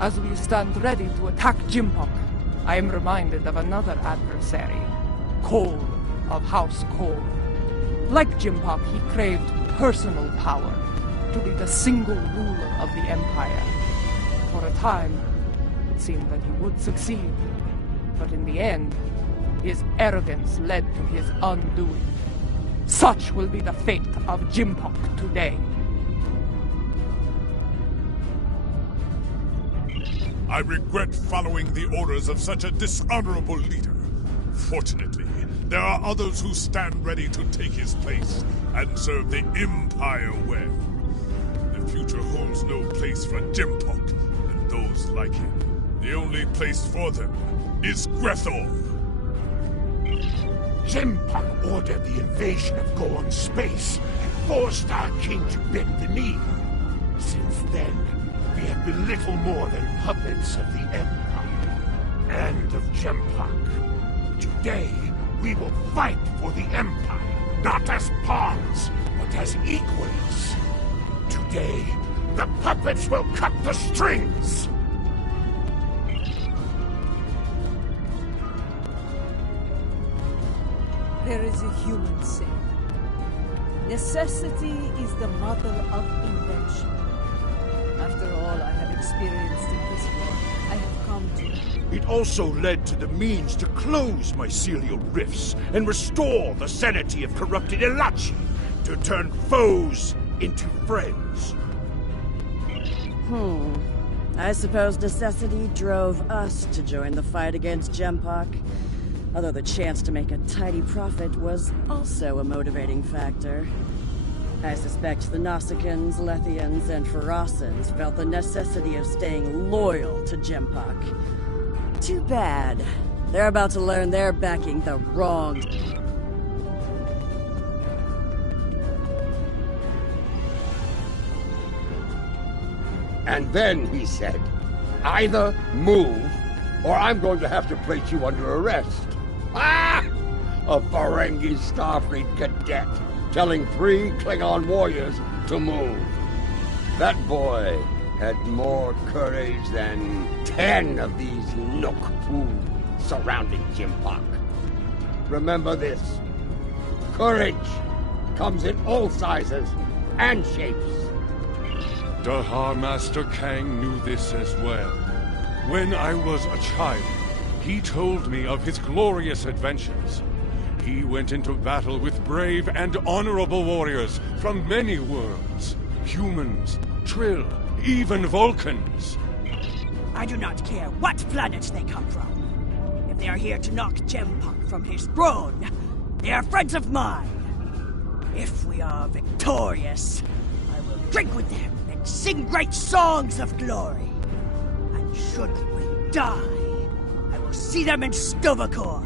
As we stand ready to attack Jimpak, I am reminded of another adversary, Cole of House Cole. Like Jimpak, he craved personal power, to be the single ruler of the Empire. For a time, it seemed that he would succeed, but in the end, his arrogance led to his undoing. Such will be the fate of Jimpak today. I regret following the orders of such a dishonorable leader. Fortunately, there are others who stand ready to take his place and serve the Empire well. The future holds no place for Jimpak and those like him. The only place for them is Grethor. Jimpak ordered the invasion of Golan space and forced our king to bend the knee. Since then, we have been little more than puppets of the Empire and of Jimpak. Today, We will fight for the Empire, not as pawns, but as equals. Today, the puppets will cut the strings! There is a human saying. Necessity is the mother of invention. After all I have experienced in this world, I have come to... It also led to the means to close mycelial rifts and restore the sanity of corrupted Elachi, to turn foes into friends. I suppose necessity drove us to join the fight against Jempak. Although the chance to make a tidy profit was also a motivating factor. I suspect the Nausicaans, Lethians, and Ferasans felt the necessity of staying loyal to Jempak. Too bad. They're about to learn they're backing the wrong... And then he said, either move, or I'm going to have to place you under arrest. Ah! A Ferengi Starfleet cadet telling 3 Klingon warriors to move. That boy had more courage than 10 of these Nook fools surrounding Jimpak. Remember this. Courage comes in all sizes and shapes. Dahar Master Kang knew this as well. When I was a child, he told me of his glorious adventures. He went into battle with brave and honorable warriors from many worlds. Humans, Trill, even Vulcans. I do not care what planet they come from. If they are here to knock Jempak from his throne, they are friends of mine. If we are victorious, I will drink with them and sing great songs of glory. And should we die, I will see them in Stovacor,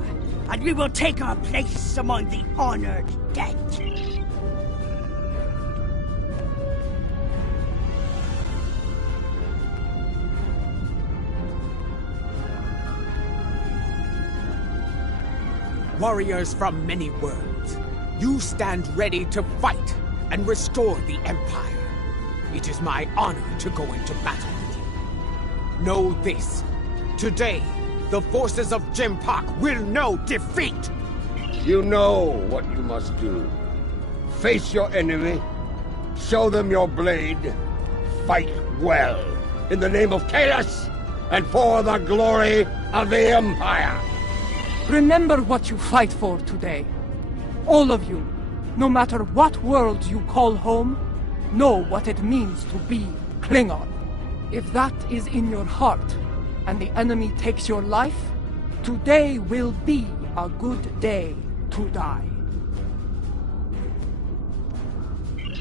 and we will take our place among the honored dead. Warriors from many worlds, you stand ready to fight and restore the Empire. It is my honor to go into battle with you. Know this. Today, the forces of Jempak will know defeat! You know what you must do. Face your enemy, show them your blade, fight well, in the name of Kalis, and for the glory of the Empire! Remember what you fight for today. All of you, no matter what world you call home, know what it means to be Klingon. If that is in your heart, and the enemy takes your life, today will be a good day to die.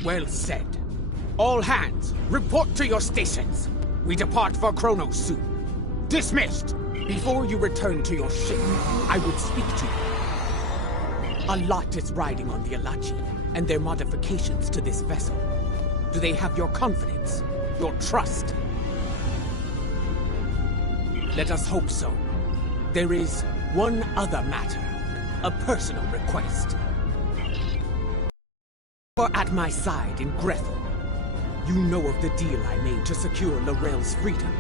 Well said. All hands, report to your stations. We depart for Kronos soon. Dismissed! Before you return to your ship, I would speak to you. A lot is riding on the Elachi, and their modifications to this vessel. Do they have your confidence? Your trust? Let us hope so. There is one other matter. A personal request. You are at my side in Grethel. You know of the deal I made to secure Lorel's freedom.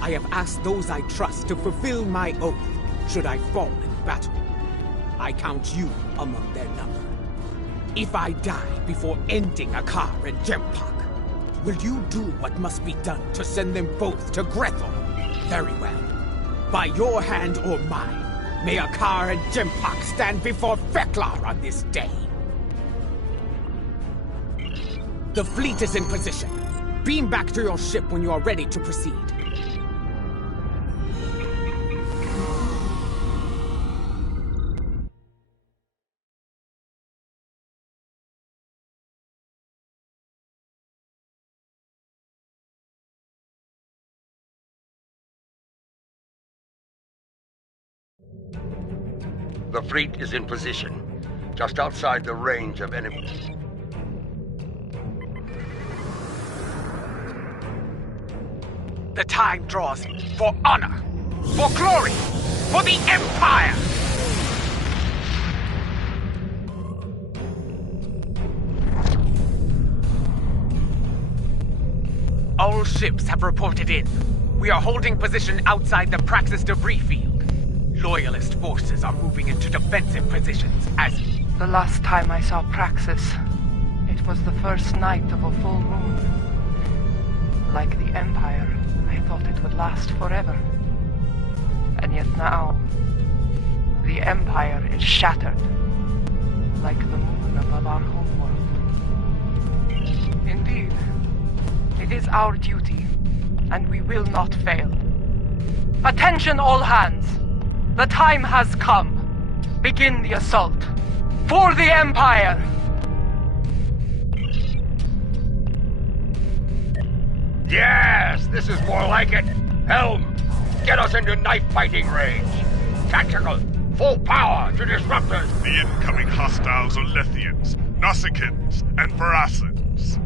I have asked those I trust to fulfill my oath, should I fall in battle. I count you among their number. If I die before ending Akar and Jempak, will you do what must be done to send them both to Grethel? Very well. By your hand or mine, may Akar and Jempak stand before Feklar on this day. The fleet is in position. Beam back to your ship when you are ready to proceed. The fleet is in position, just outside the range of enemies. The time draws for honor, for glory, for the Empire! All ships have reported in. We are holding position outside the Praxis debris field. Loyalist forces are moving into defensive positions as... The last time I saw Praxis, it was the first night of a full moon. Like the Empire, I thought it would last forever. And yet now, the Empire is shattered, like the moon above our homeworld. Indeed, it is our duty, and we will not fail. Attention all hands! The time has come. Begin the assault. For the Empire! Yes, this is more like it. Helm, get us into knife fighting range. Tactical, full power to disruptors. The incoming hostiles are Lethians, Nausicaans, and Verasans.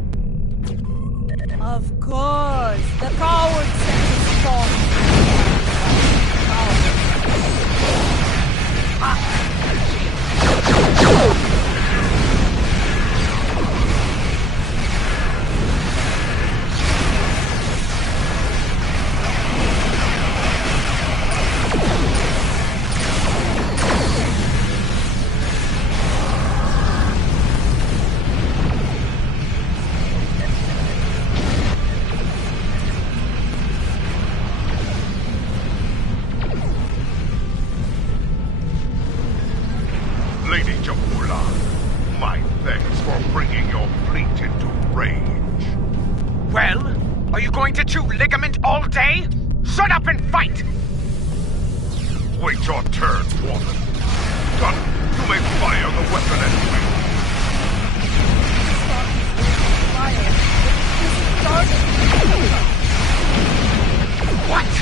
Of course, the coward sent his fault. Lady Jamula, my thanks for bringing your fleet into range. Well, are you going to chew ligament all day? Shut up and fight! Wait your turn, woman. Gunner, you may fire the weapon anyway. What?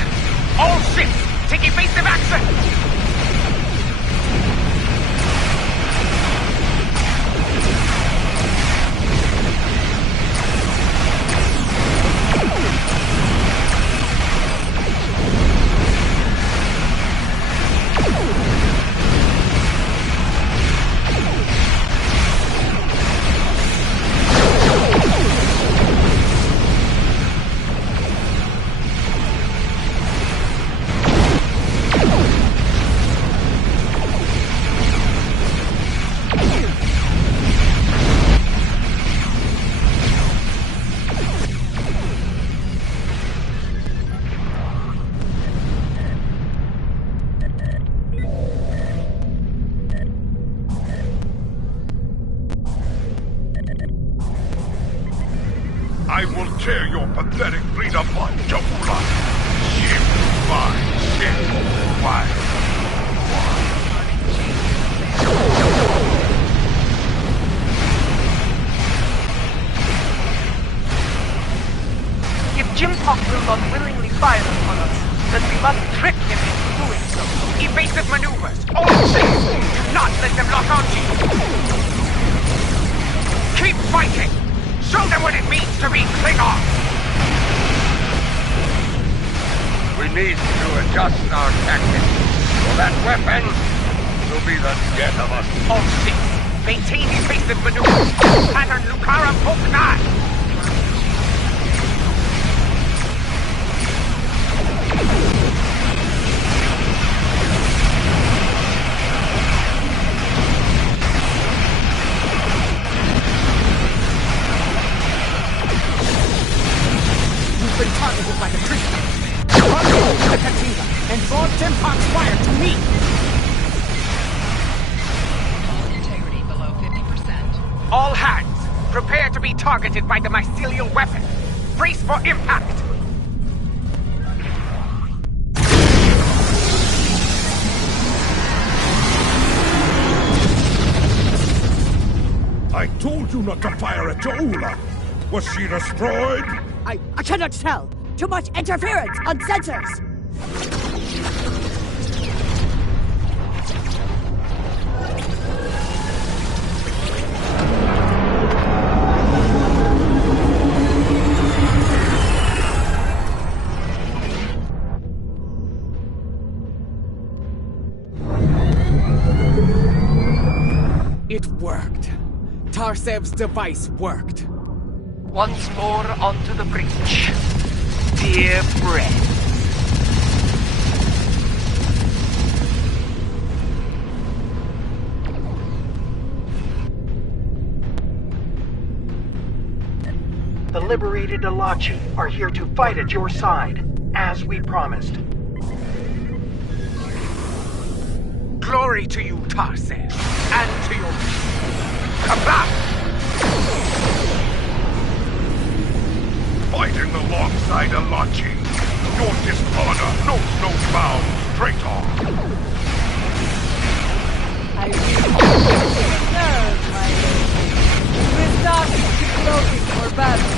All ships, take evasive action! I will tear your pathetic fleet apart, Jamula. Ship by ship by If Jimpok will unwillingly fire upon us, then we must trick him into doing so. Evasive maneuvers! All ships! Do not let them lock onto you! Keep fighting! Show them what it means to be Klingon! We need to adjust our tactics, so that weapon will be the death of us. All ships, maintain evasive maneuvers! Pattern Lucara Poke 9! Been targeted by the Krishna. Target the Kativa and draw Jimpok's fire to me. Integrity below 50%. All hands, prepare to be targeted by the mycelial weapon. Brace for impact. I told you not to fire at Jaula. Was she destroyed? I cannot tell. Too much interference on sensors. It worked. Tarsev's device worked. Once more onto the breach. Dear friend. The liberated Alachi are here to fight at your side, as we promised. Glory to you, Tarsem, and to your... Kablam! Fighting alongside Alachi. Your dishonor knows no bounds, traitor. I really nerve, my lady. We're starting to floating for battle.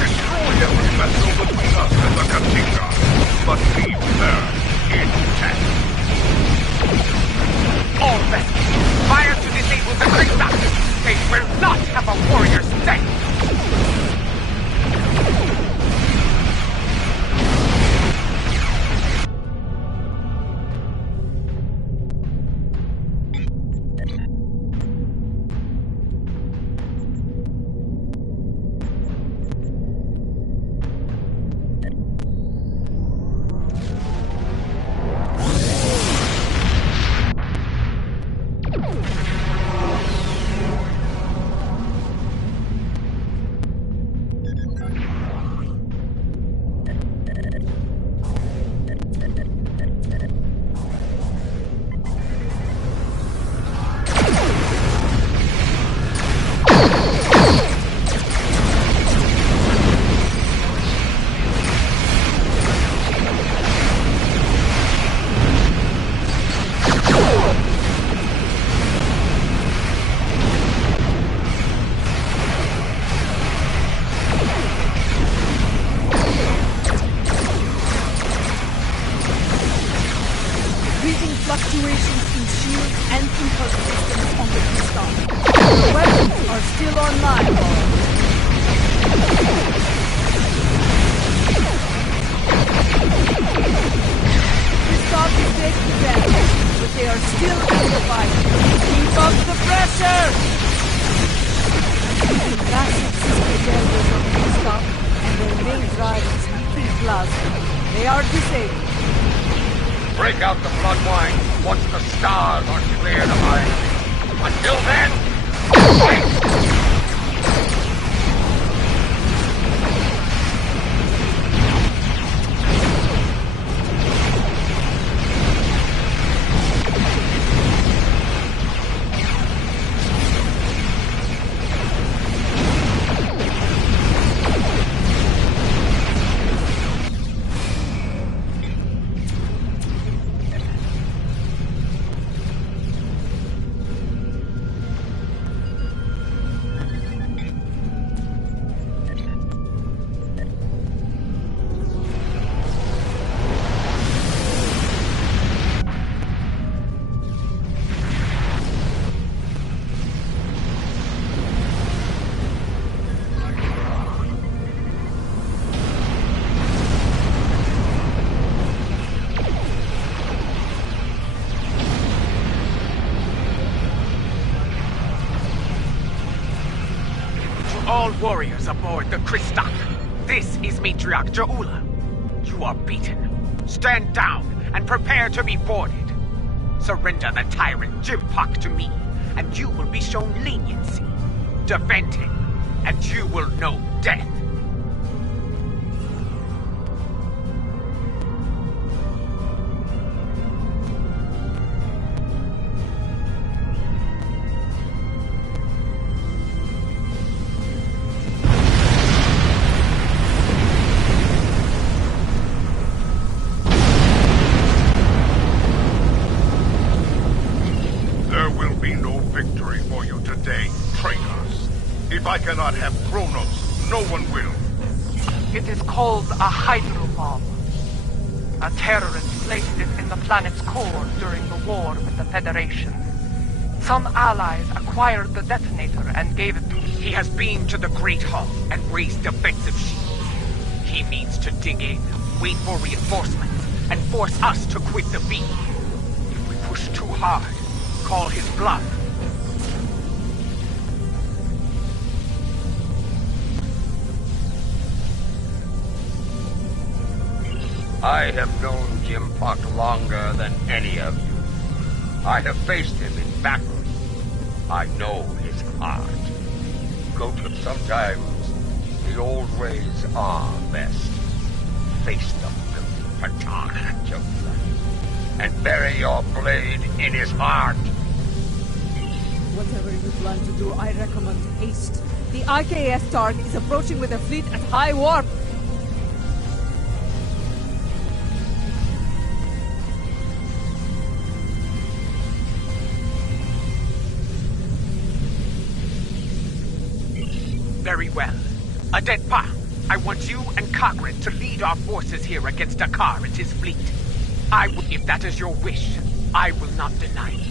Destroy every vessel between us and the Katinga, but leave her intact. All vessels, fire to disable the Krista! They will not have a warrior's death! Fluctuations in shield and impulse systems on the Krista. The weapons are still online, Krista is taking damage, but they are still in the fight. Keep up the pressure! The massive sister deltas of Krista and their main drivers leaking plasma. They are disabled. Break out the blood wine once the stars are cleared of my enemy. Until then, fight! All warriors aboard the Kristak. This is Matriarch Jaula. You are beaten. Stand down and prepare to be boarded. Surrender the tyrant Jimpak to me, and you will be shown leniency. Defend him, and you will know death. If I cannot have Kronos, no one will. It is called a hydrobomb. A terrorist placed it in the planet's core during the war with the Federation. Some allies acquired the detonator and gave it to me. He has beamed to the Great Hall and raised defensive shields. He means to dig in, wait for reinforcements, and force us to quit the V. If we push too hard, call his bluff. I have known Jimpok longer than any of you. I have faced him in battle. I know his heart. Gotrip, sometimes the old ways are best. Face the filthy Patana, Jofla, and bury your blade in his heart. Whatever you plan to do, I recommend haste. The IKS Targ is approaching with a fleet at high warp. Very well. Adetpa, I want you and Cochrane to lead our forces here against Akar and his fleet. If that is your wish, I will not deny it.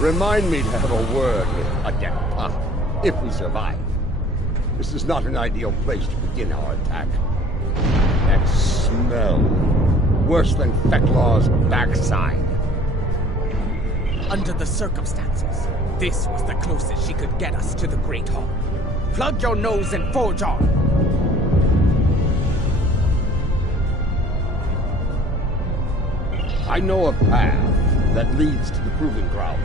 Remind me to have a word with Adetpa, if we survive. This is not an ideal place to begin our attack. That smell. Worse than Feklaw's backside. Under the circumstances, this was the closest she could get us to the Great Hall. Plug your nose and forge on! I know a path that leads to the proving grounds.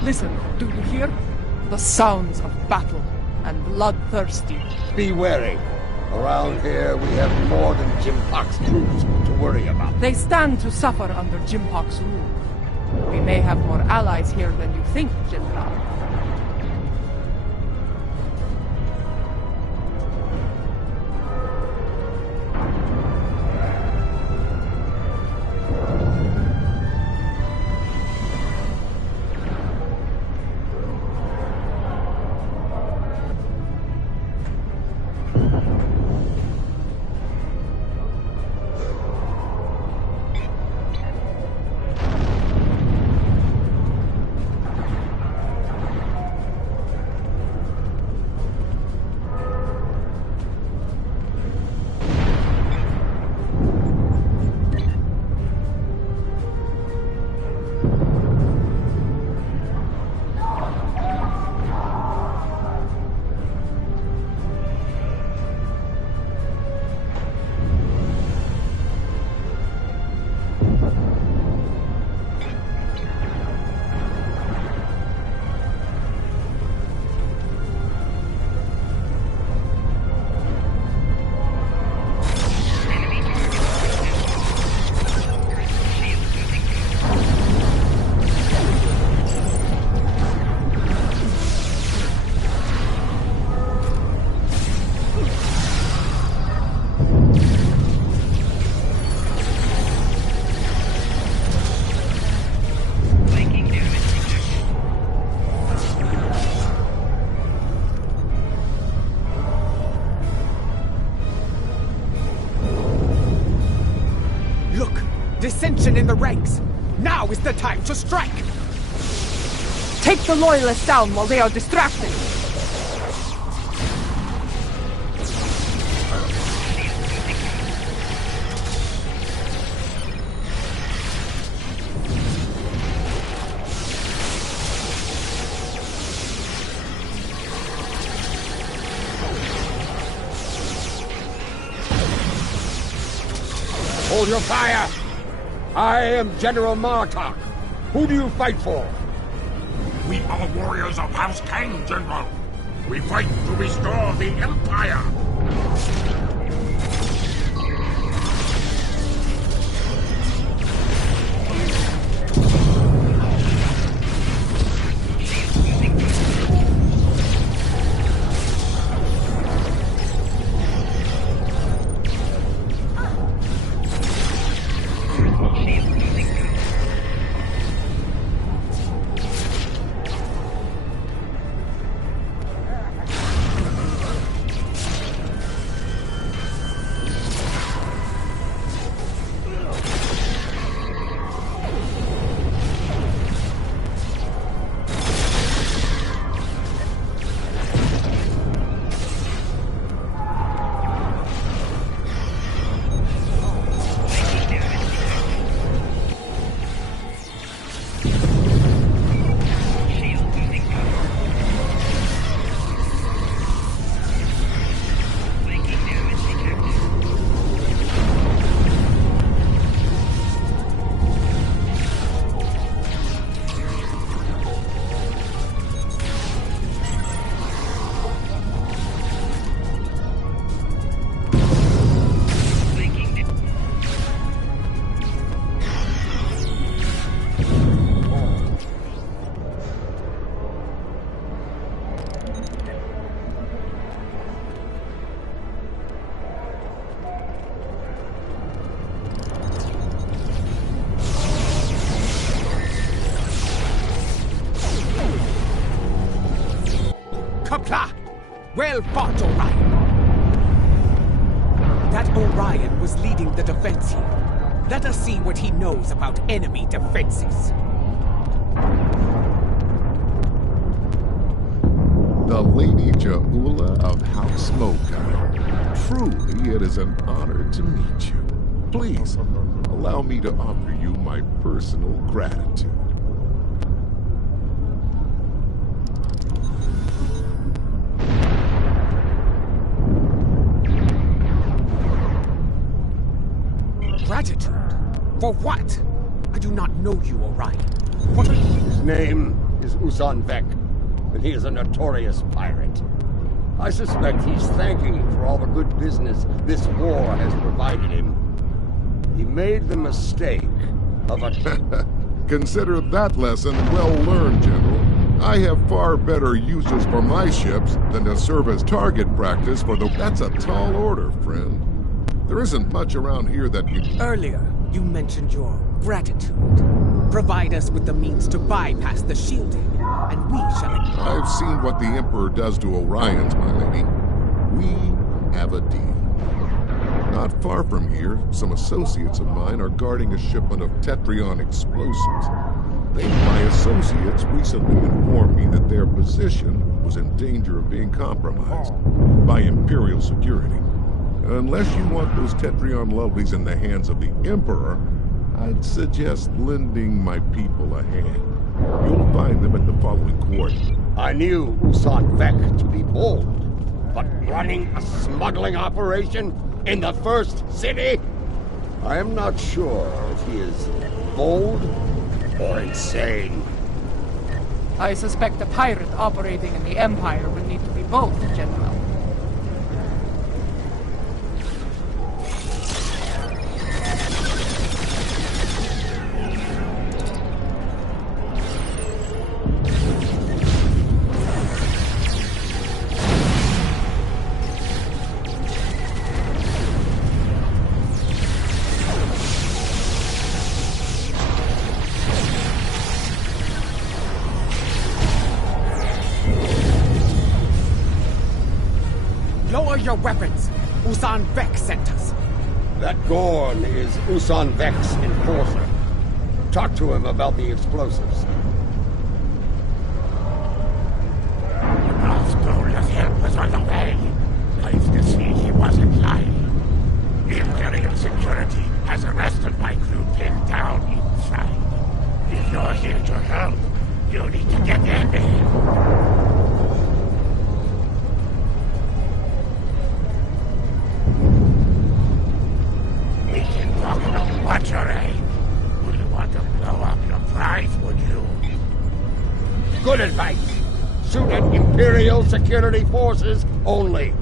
Listen, do you hear? The sounds of battle and bloodthirsty. Be wary. Around here, we have more than Jimpok's troops to worry about. They stand to suffer under Jimpok's rule. We may have more allies here than you think, General. Look! Dissension in the ranks! Now is the time to strike! Take the Loyalists down while they are distracted! Hold your fire! I am General Martok. Who do you fight for? We are warriors of House Kang, General. We fight to restore the Empire. Kapla! Well fought, Orion! That Orion was leading the defense here. Let us see what he knows about enemy defenses. The Lady Ja'ula of House Mocha. Truly, it is an honor to meet you. Please, allow me to offer you my personal gratitude. Gratitude? For what? I do not know you, Orion. What are you? His name is Usan Vek, and he is a notorious pirate. I suspect he's thanking you for all the good business this war has provided him. He made the mistake of a... Consider that lesson well learned, General. I have far better uses for my ships than to serve as target practice for the... That's a tall order, friend. There isn't much around here that you... Earlier, you mentioned your gratitude. Provide us with the means to bypass the shielding, and we shall... I've seen what the Emperor does to Orions, my lady. We have a deal. Not far from here, some associates of mine are guarding a shipment of Tetrion explosives. My associates recently informed me that their position was in danger of being compromised by Imperial security. Unless you want those Tetrion lovelies in the hands of the Emperor, I'd suggest lending my people a hand. You'll find them at the following coordinates. I knew Usan Vek to be bold, but running a smuggling operation in the first city? I am not sure if he is bold or insane. I suspect a pirate operating in the Empire would need to be both, General. Lower your weapons! Usan Vek sent us. That Gorn is Usan Vek's enforcer. Talk to him about the explosives. North Polar's help was on the way. Nice to see he wasn't lying. Imperial security has arrested my crew pinned down inside. If you're here to help, you need to get in there. What's your aim? Would you want to blow up your prize, would you? Good advice. Shoot at Imperial security forces only.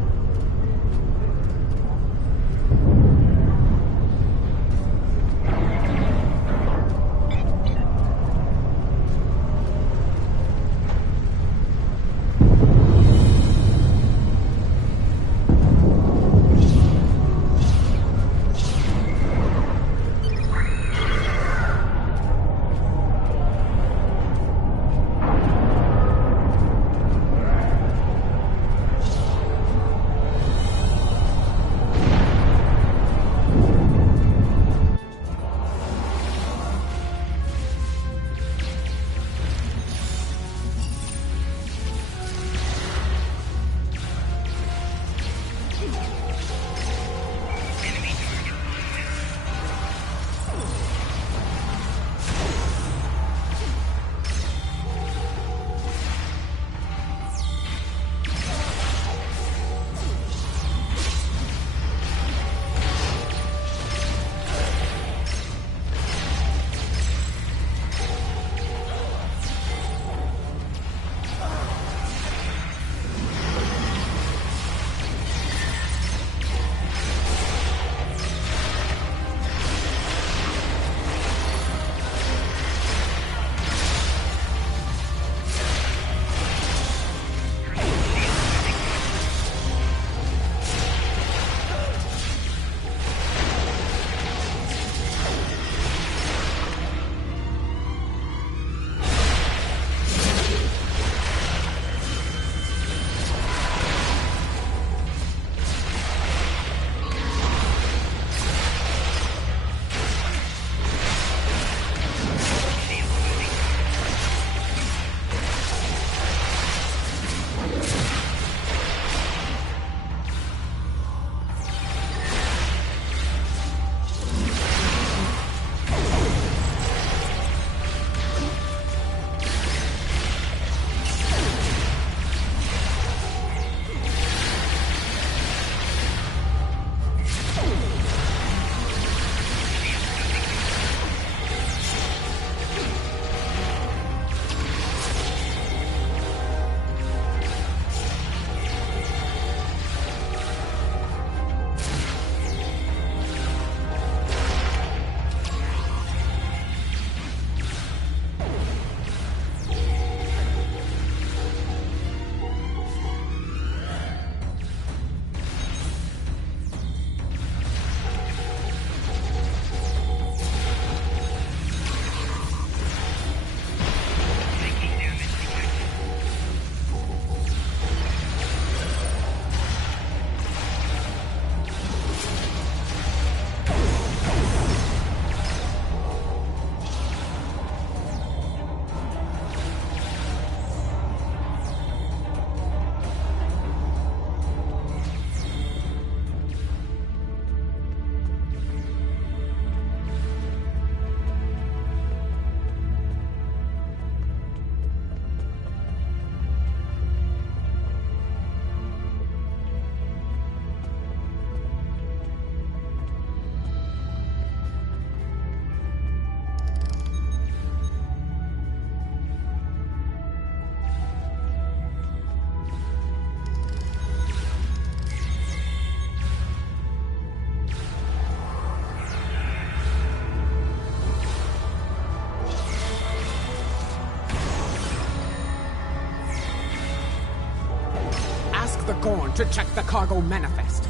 The Gorn to check the cargo manifest.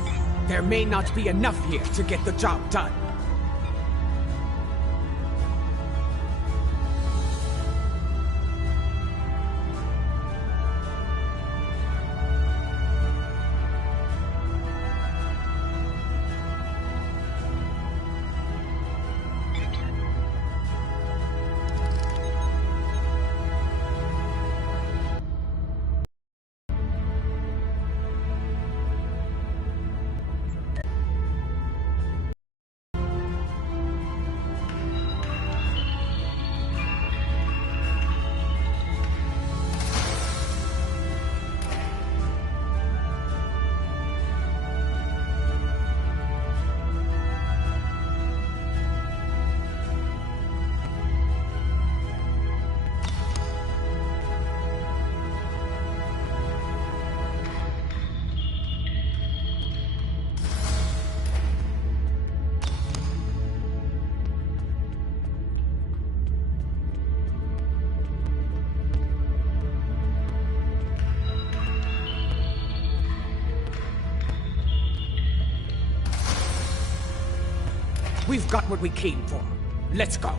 There may not be enough here to get the job done. We've got what we came for. Let's go.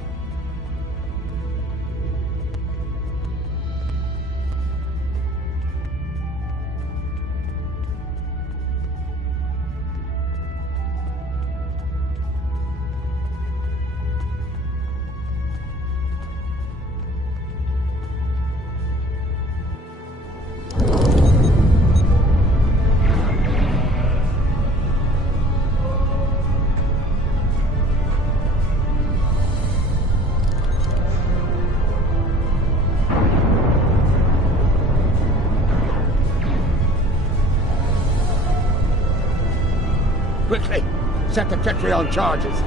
Quickly, set the Tetrion charges.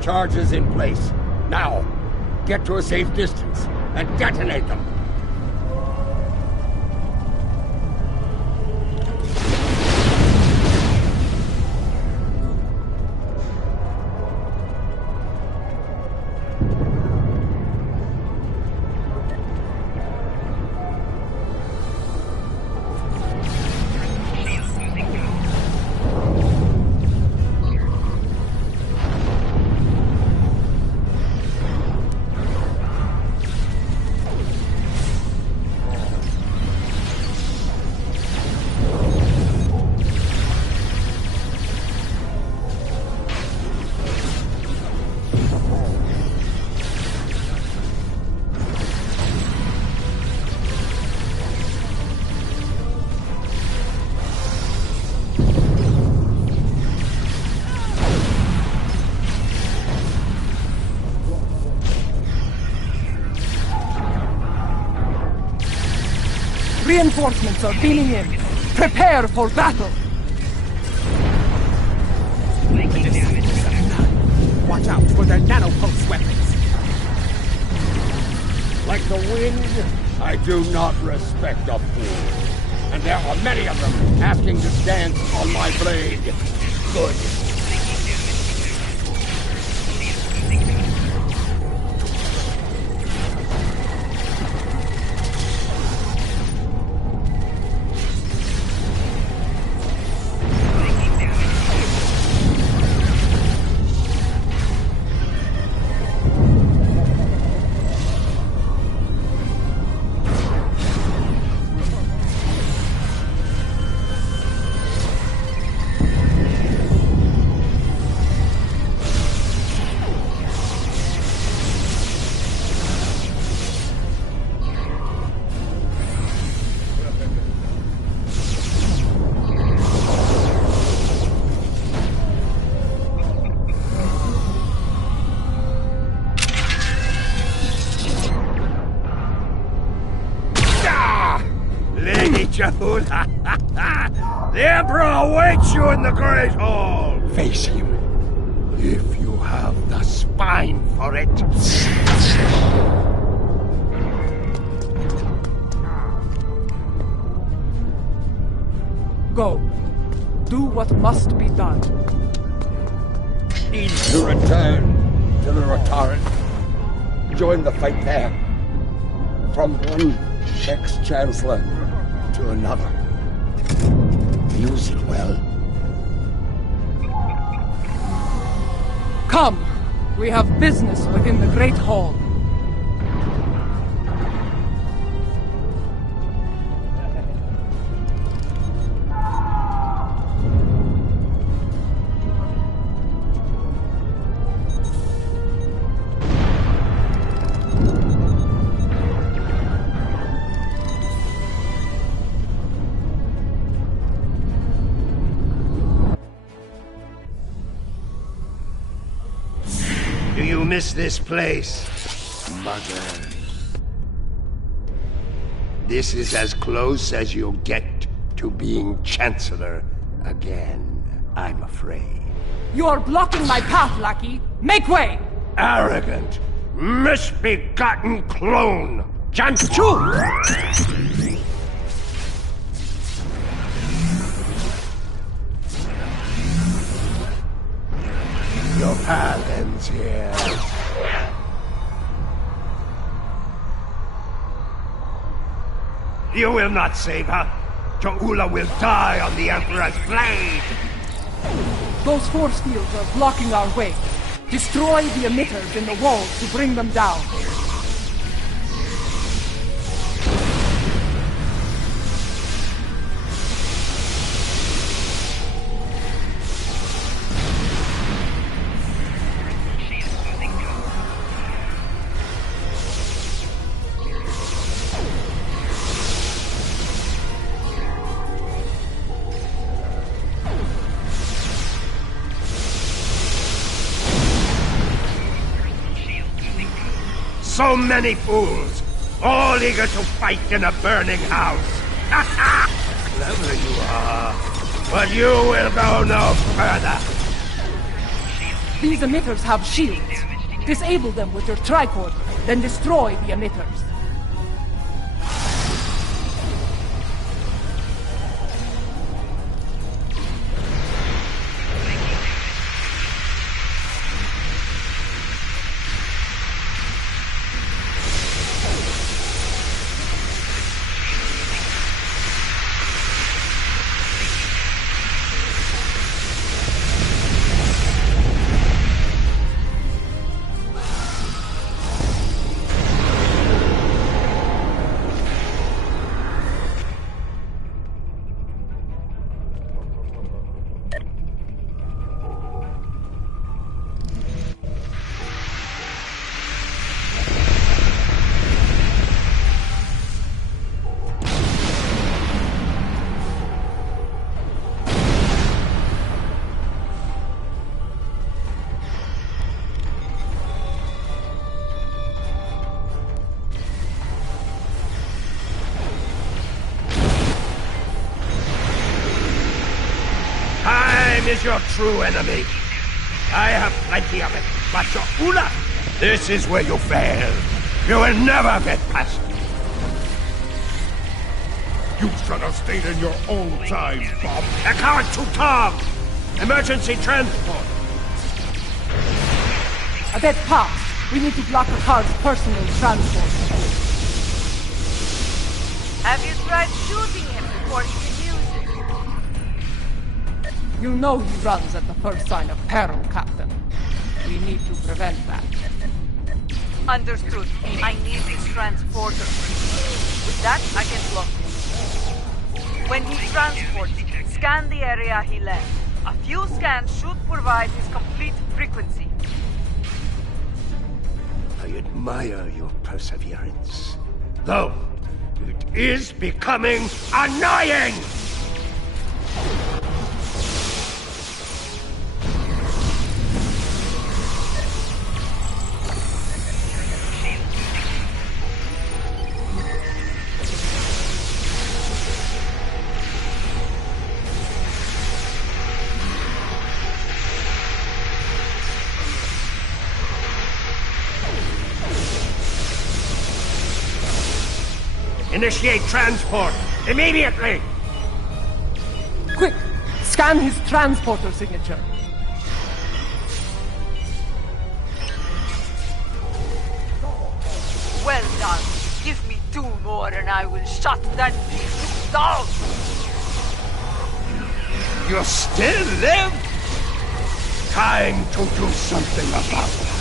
Charges in place. Now, get to a safe distance and detonate them. Reinforcements are beaming in. Prepare for battle. The disciples of none. Watch out for their nanopulse weapons. Like the wind, I do not respect a fool. And there are many of them asking to dance on my blade. Good. The Emperor awaits you in the Great Hall! Face him, if you have the spine for it. Go. Do what must be done. Need to return to the Rotaran. Join the fight there. From one ex-chancellor to another. Use it well. Come! We have business within the Great Hall. Do you miss this place, Mother? This is as close as you'll get to being Chancellor again, I'm afraid. You are blocking my path, lackey! Make way! Arrogant, misbegotten clone! Janchu! You will not save her. Jo'ula will die on the Emperor's blade! Those force fields are blocking our way. Destroy the emitters in the walls to bring them down. So many fools, all eager to fight in a burning house. Clever you are, but you will go no further. These emitters have shields. Disable them with your tricorder, then destroy the emitters. Is your true enemy. I have plenty of it, but Jo'ula, this is where you fail. You will never get past me. You should have stayed in your own time, Bob. Account to Tom! Emergency transport! A bit past. We need to block the car's personal transport. Have you tried shooting him before he can use it? You know he runs at the first sign of peril, Captain. We need to prevent that. Understood. I need this transporter. With that, I can block him. When he transports, scan the area he left. A few scans should provide his complete frequency. I admire your perseverance. Though, it is becoming annoying! Initiate transport! Immediately! Quick! Scan his transporter signature. Well done. Give me 2 more and I will shut that beast down! You still live? Time to do something about that.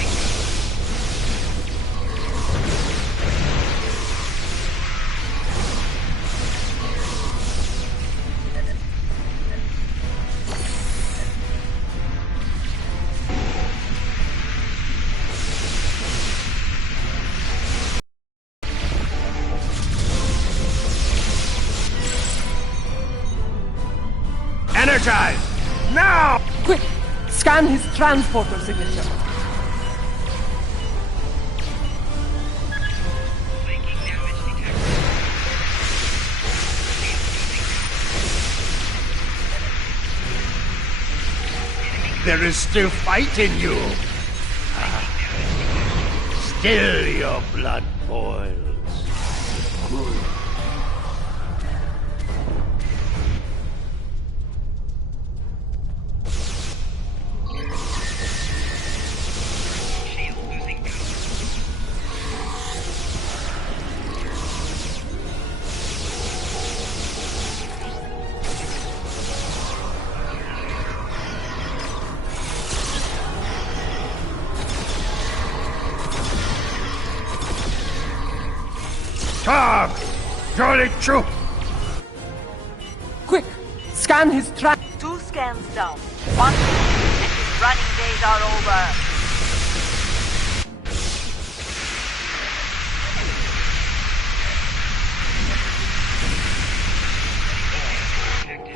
Energize! Now! Quick! Scan his transporter signature. There is still fight in you. Still your blood boils. Surely true! Quick! Scan his track! 2 scans down. 1 and his running days are over.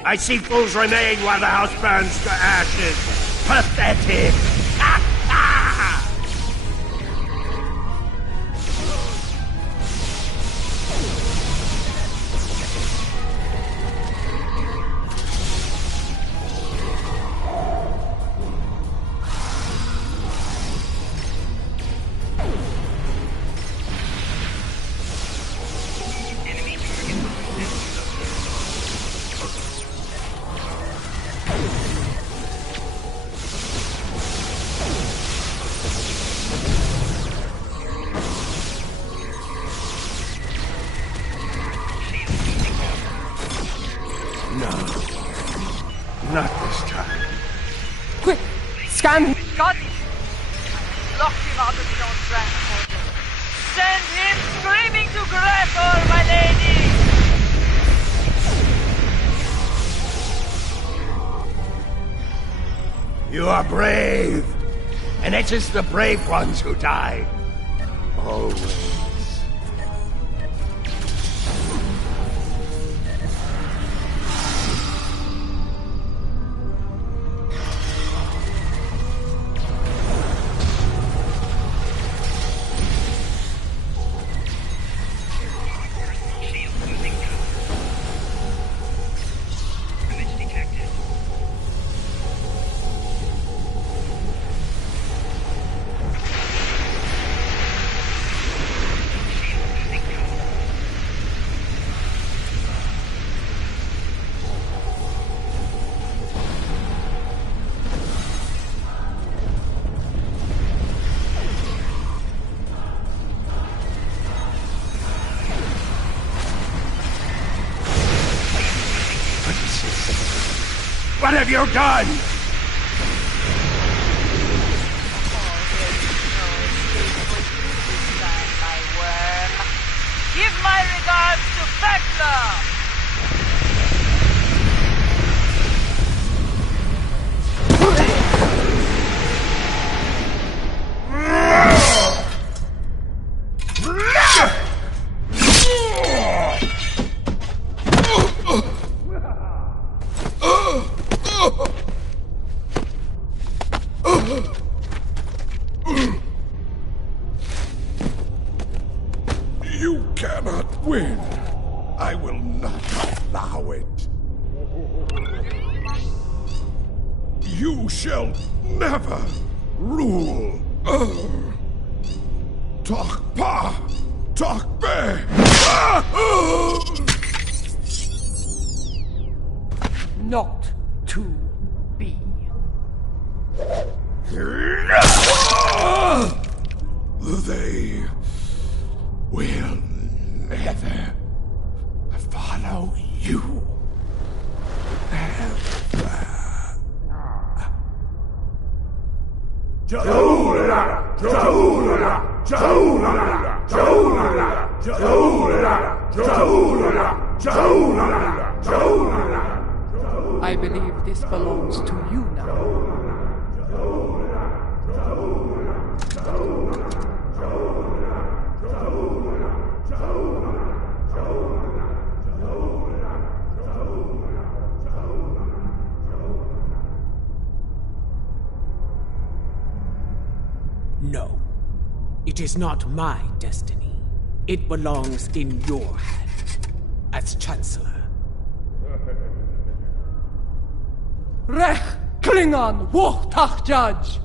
I see fools remain while the house burns to ashes. Pathetic! Ha ha! Not this time. Quick! Scan him! Got it! Lock him out of his own transporter. Send him screaming to Gretor, my lady! You are brave, and it is the brave ones who die. Always. What have you done? Give my regards to Thekla! You cannot win. I will not allow it. You shall never rule. Talk pa, talk be. Not to be. They will never follow you. I believe this belongs to you now. No. It is not my destiny. It belongs in your hand, as Chancellor. Rech Klingon Wuchtach Judge!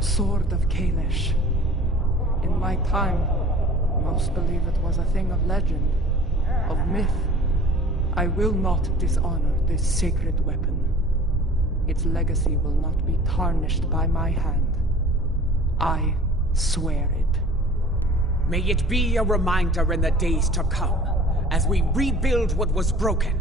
Sword of Kalish. In my time, Most believe it was a thing of legend, of myth. I will not dishonor this sacred weapon. Its legacy will not be tarnished by my hand. I swear it. May it be a reminder in the days to come, as we rebuild what was broken.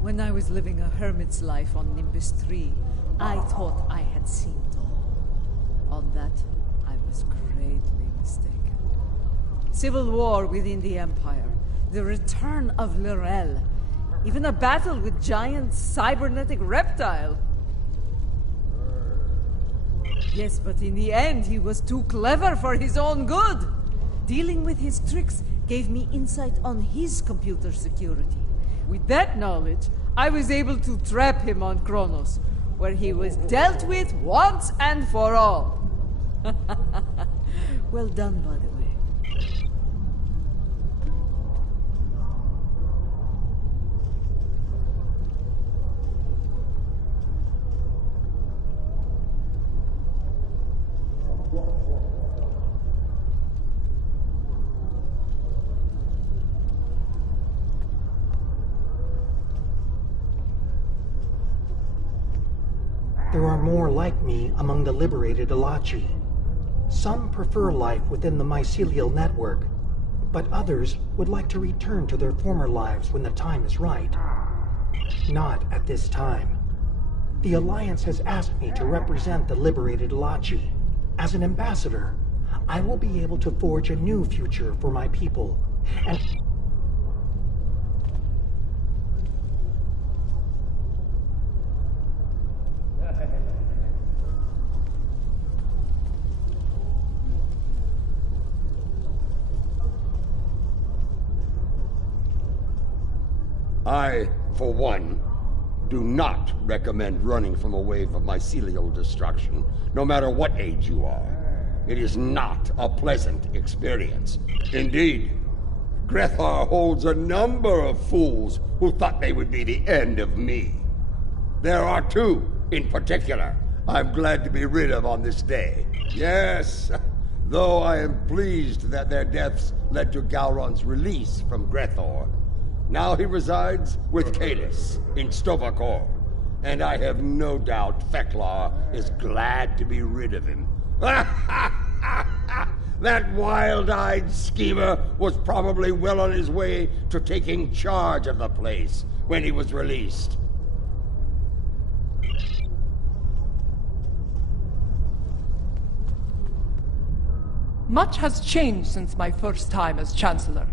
When I was living a hermit's life on Nimbus 3, I thought I had seen it all. On that, I was greatly mistaken. Civil war within the Empire, the return of Lorel, even a battle with giant cybernetic reptile. Yes, but in the end, he was too clever for his own good. Dealing with his tricks gave me insight on his computer security. With that knowledge, I was able to trap him on Kronos, where he was dealt with once and for all. Well done, by the way. There are more like me among the liberated Alachi. Some prefer life within the mycelial network, but others would like to return to their former lives when the time is right. Not at this time. The Alliance has asked me to represent the liberated Alachi. As an ambassador, I will be able to forge a new future for my people, and I, for one, do not recommend running from a wave of mycelial destruction, no matter what age you are. It is not a pleasant experience. Indeed, Grethar holds a number of fools who thought they would be the end of me. There are two, in particular, I'm glad to be rid of on this day. Yes, though I am pleased that their deaths led to Galron's release from Grethor. Now he resides with Kalis in Stovakor, and I have no doubt Feklar is glad to be rid of him. That wild-eyed schemer was probably well on his way to taking charge of the place when he was released. Much has changed since my first time as Chancellor,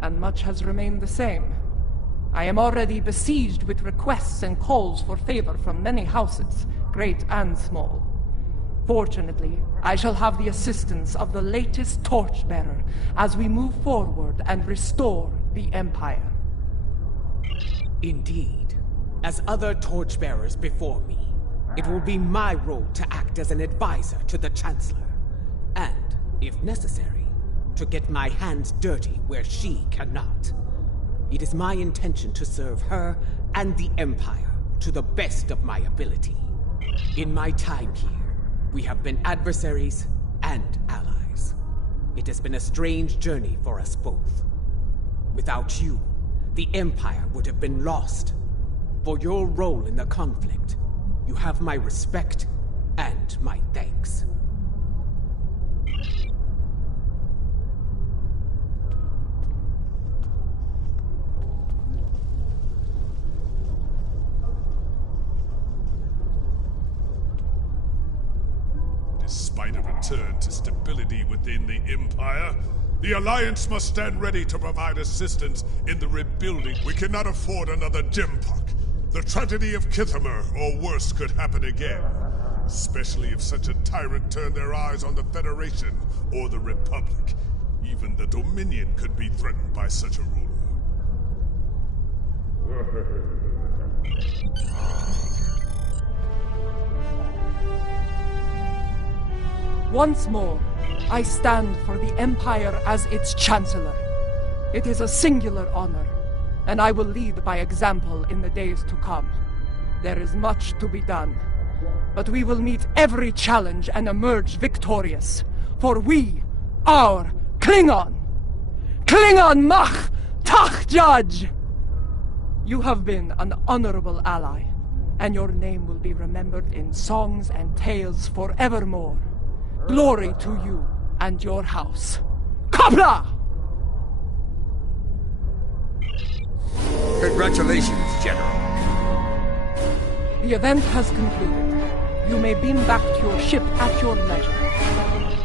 and much has remained the same. I am already besieged with requests and calls for favor from many houses, great and small. Fortunately, I shall have the assistance of the latest torchbearer as we move forward and restore the Empire. Indeed. As other torchbearers before me, it will be my role to act as an advisor to the Chancellor, and, if necessary, to get my hands dirty where she cannot. It is my intention to serve her and the Empire to the best of my ability. In my time here, we have been adversaries and allies. It has been a strange journey for us both. Without you, the Empire would have been lost. For your role in the conflict, you have my respect and my thanks. Despite a return to stability within the Empire, the Alliance must stand ready to provide assistance in the rebuilding. We cannot afford another Gempok. The tragedy of Kithamer, or worse, could happen again. Especially if such a tyrant turned their eyes on the Federation or the Republic. Even the Dominion could be threatened by such a ruler. Once more, I stand for the Empire as its Chancellor. It is a singular honor, and I will lead by example in the days to come. There is much to be done, but we will meet every challenge and emerge victorious. For we are Klingon! Klingon Mach Tach Judge! You have been an honorable ally, and your name will be remembered in songs and tales forevermore. Glory to you and your house. Kapla! Congratulations, General. The event has concluded. You may beam back to your ship at your leisure.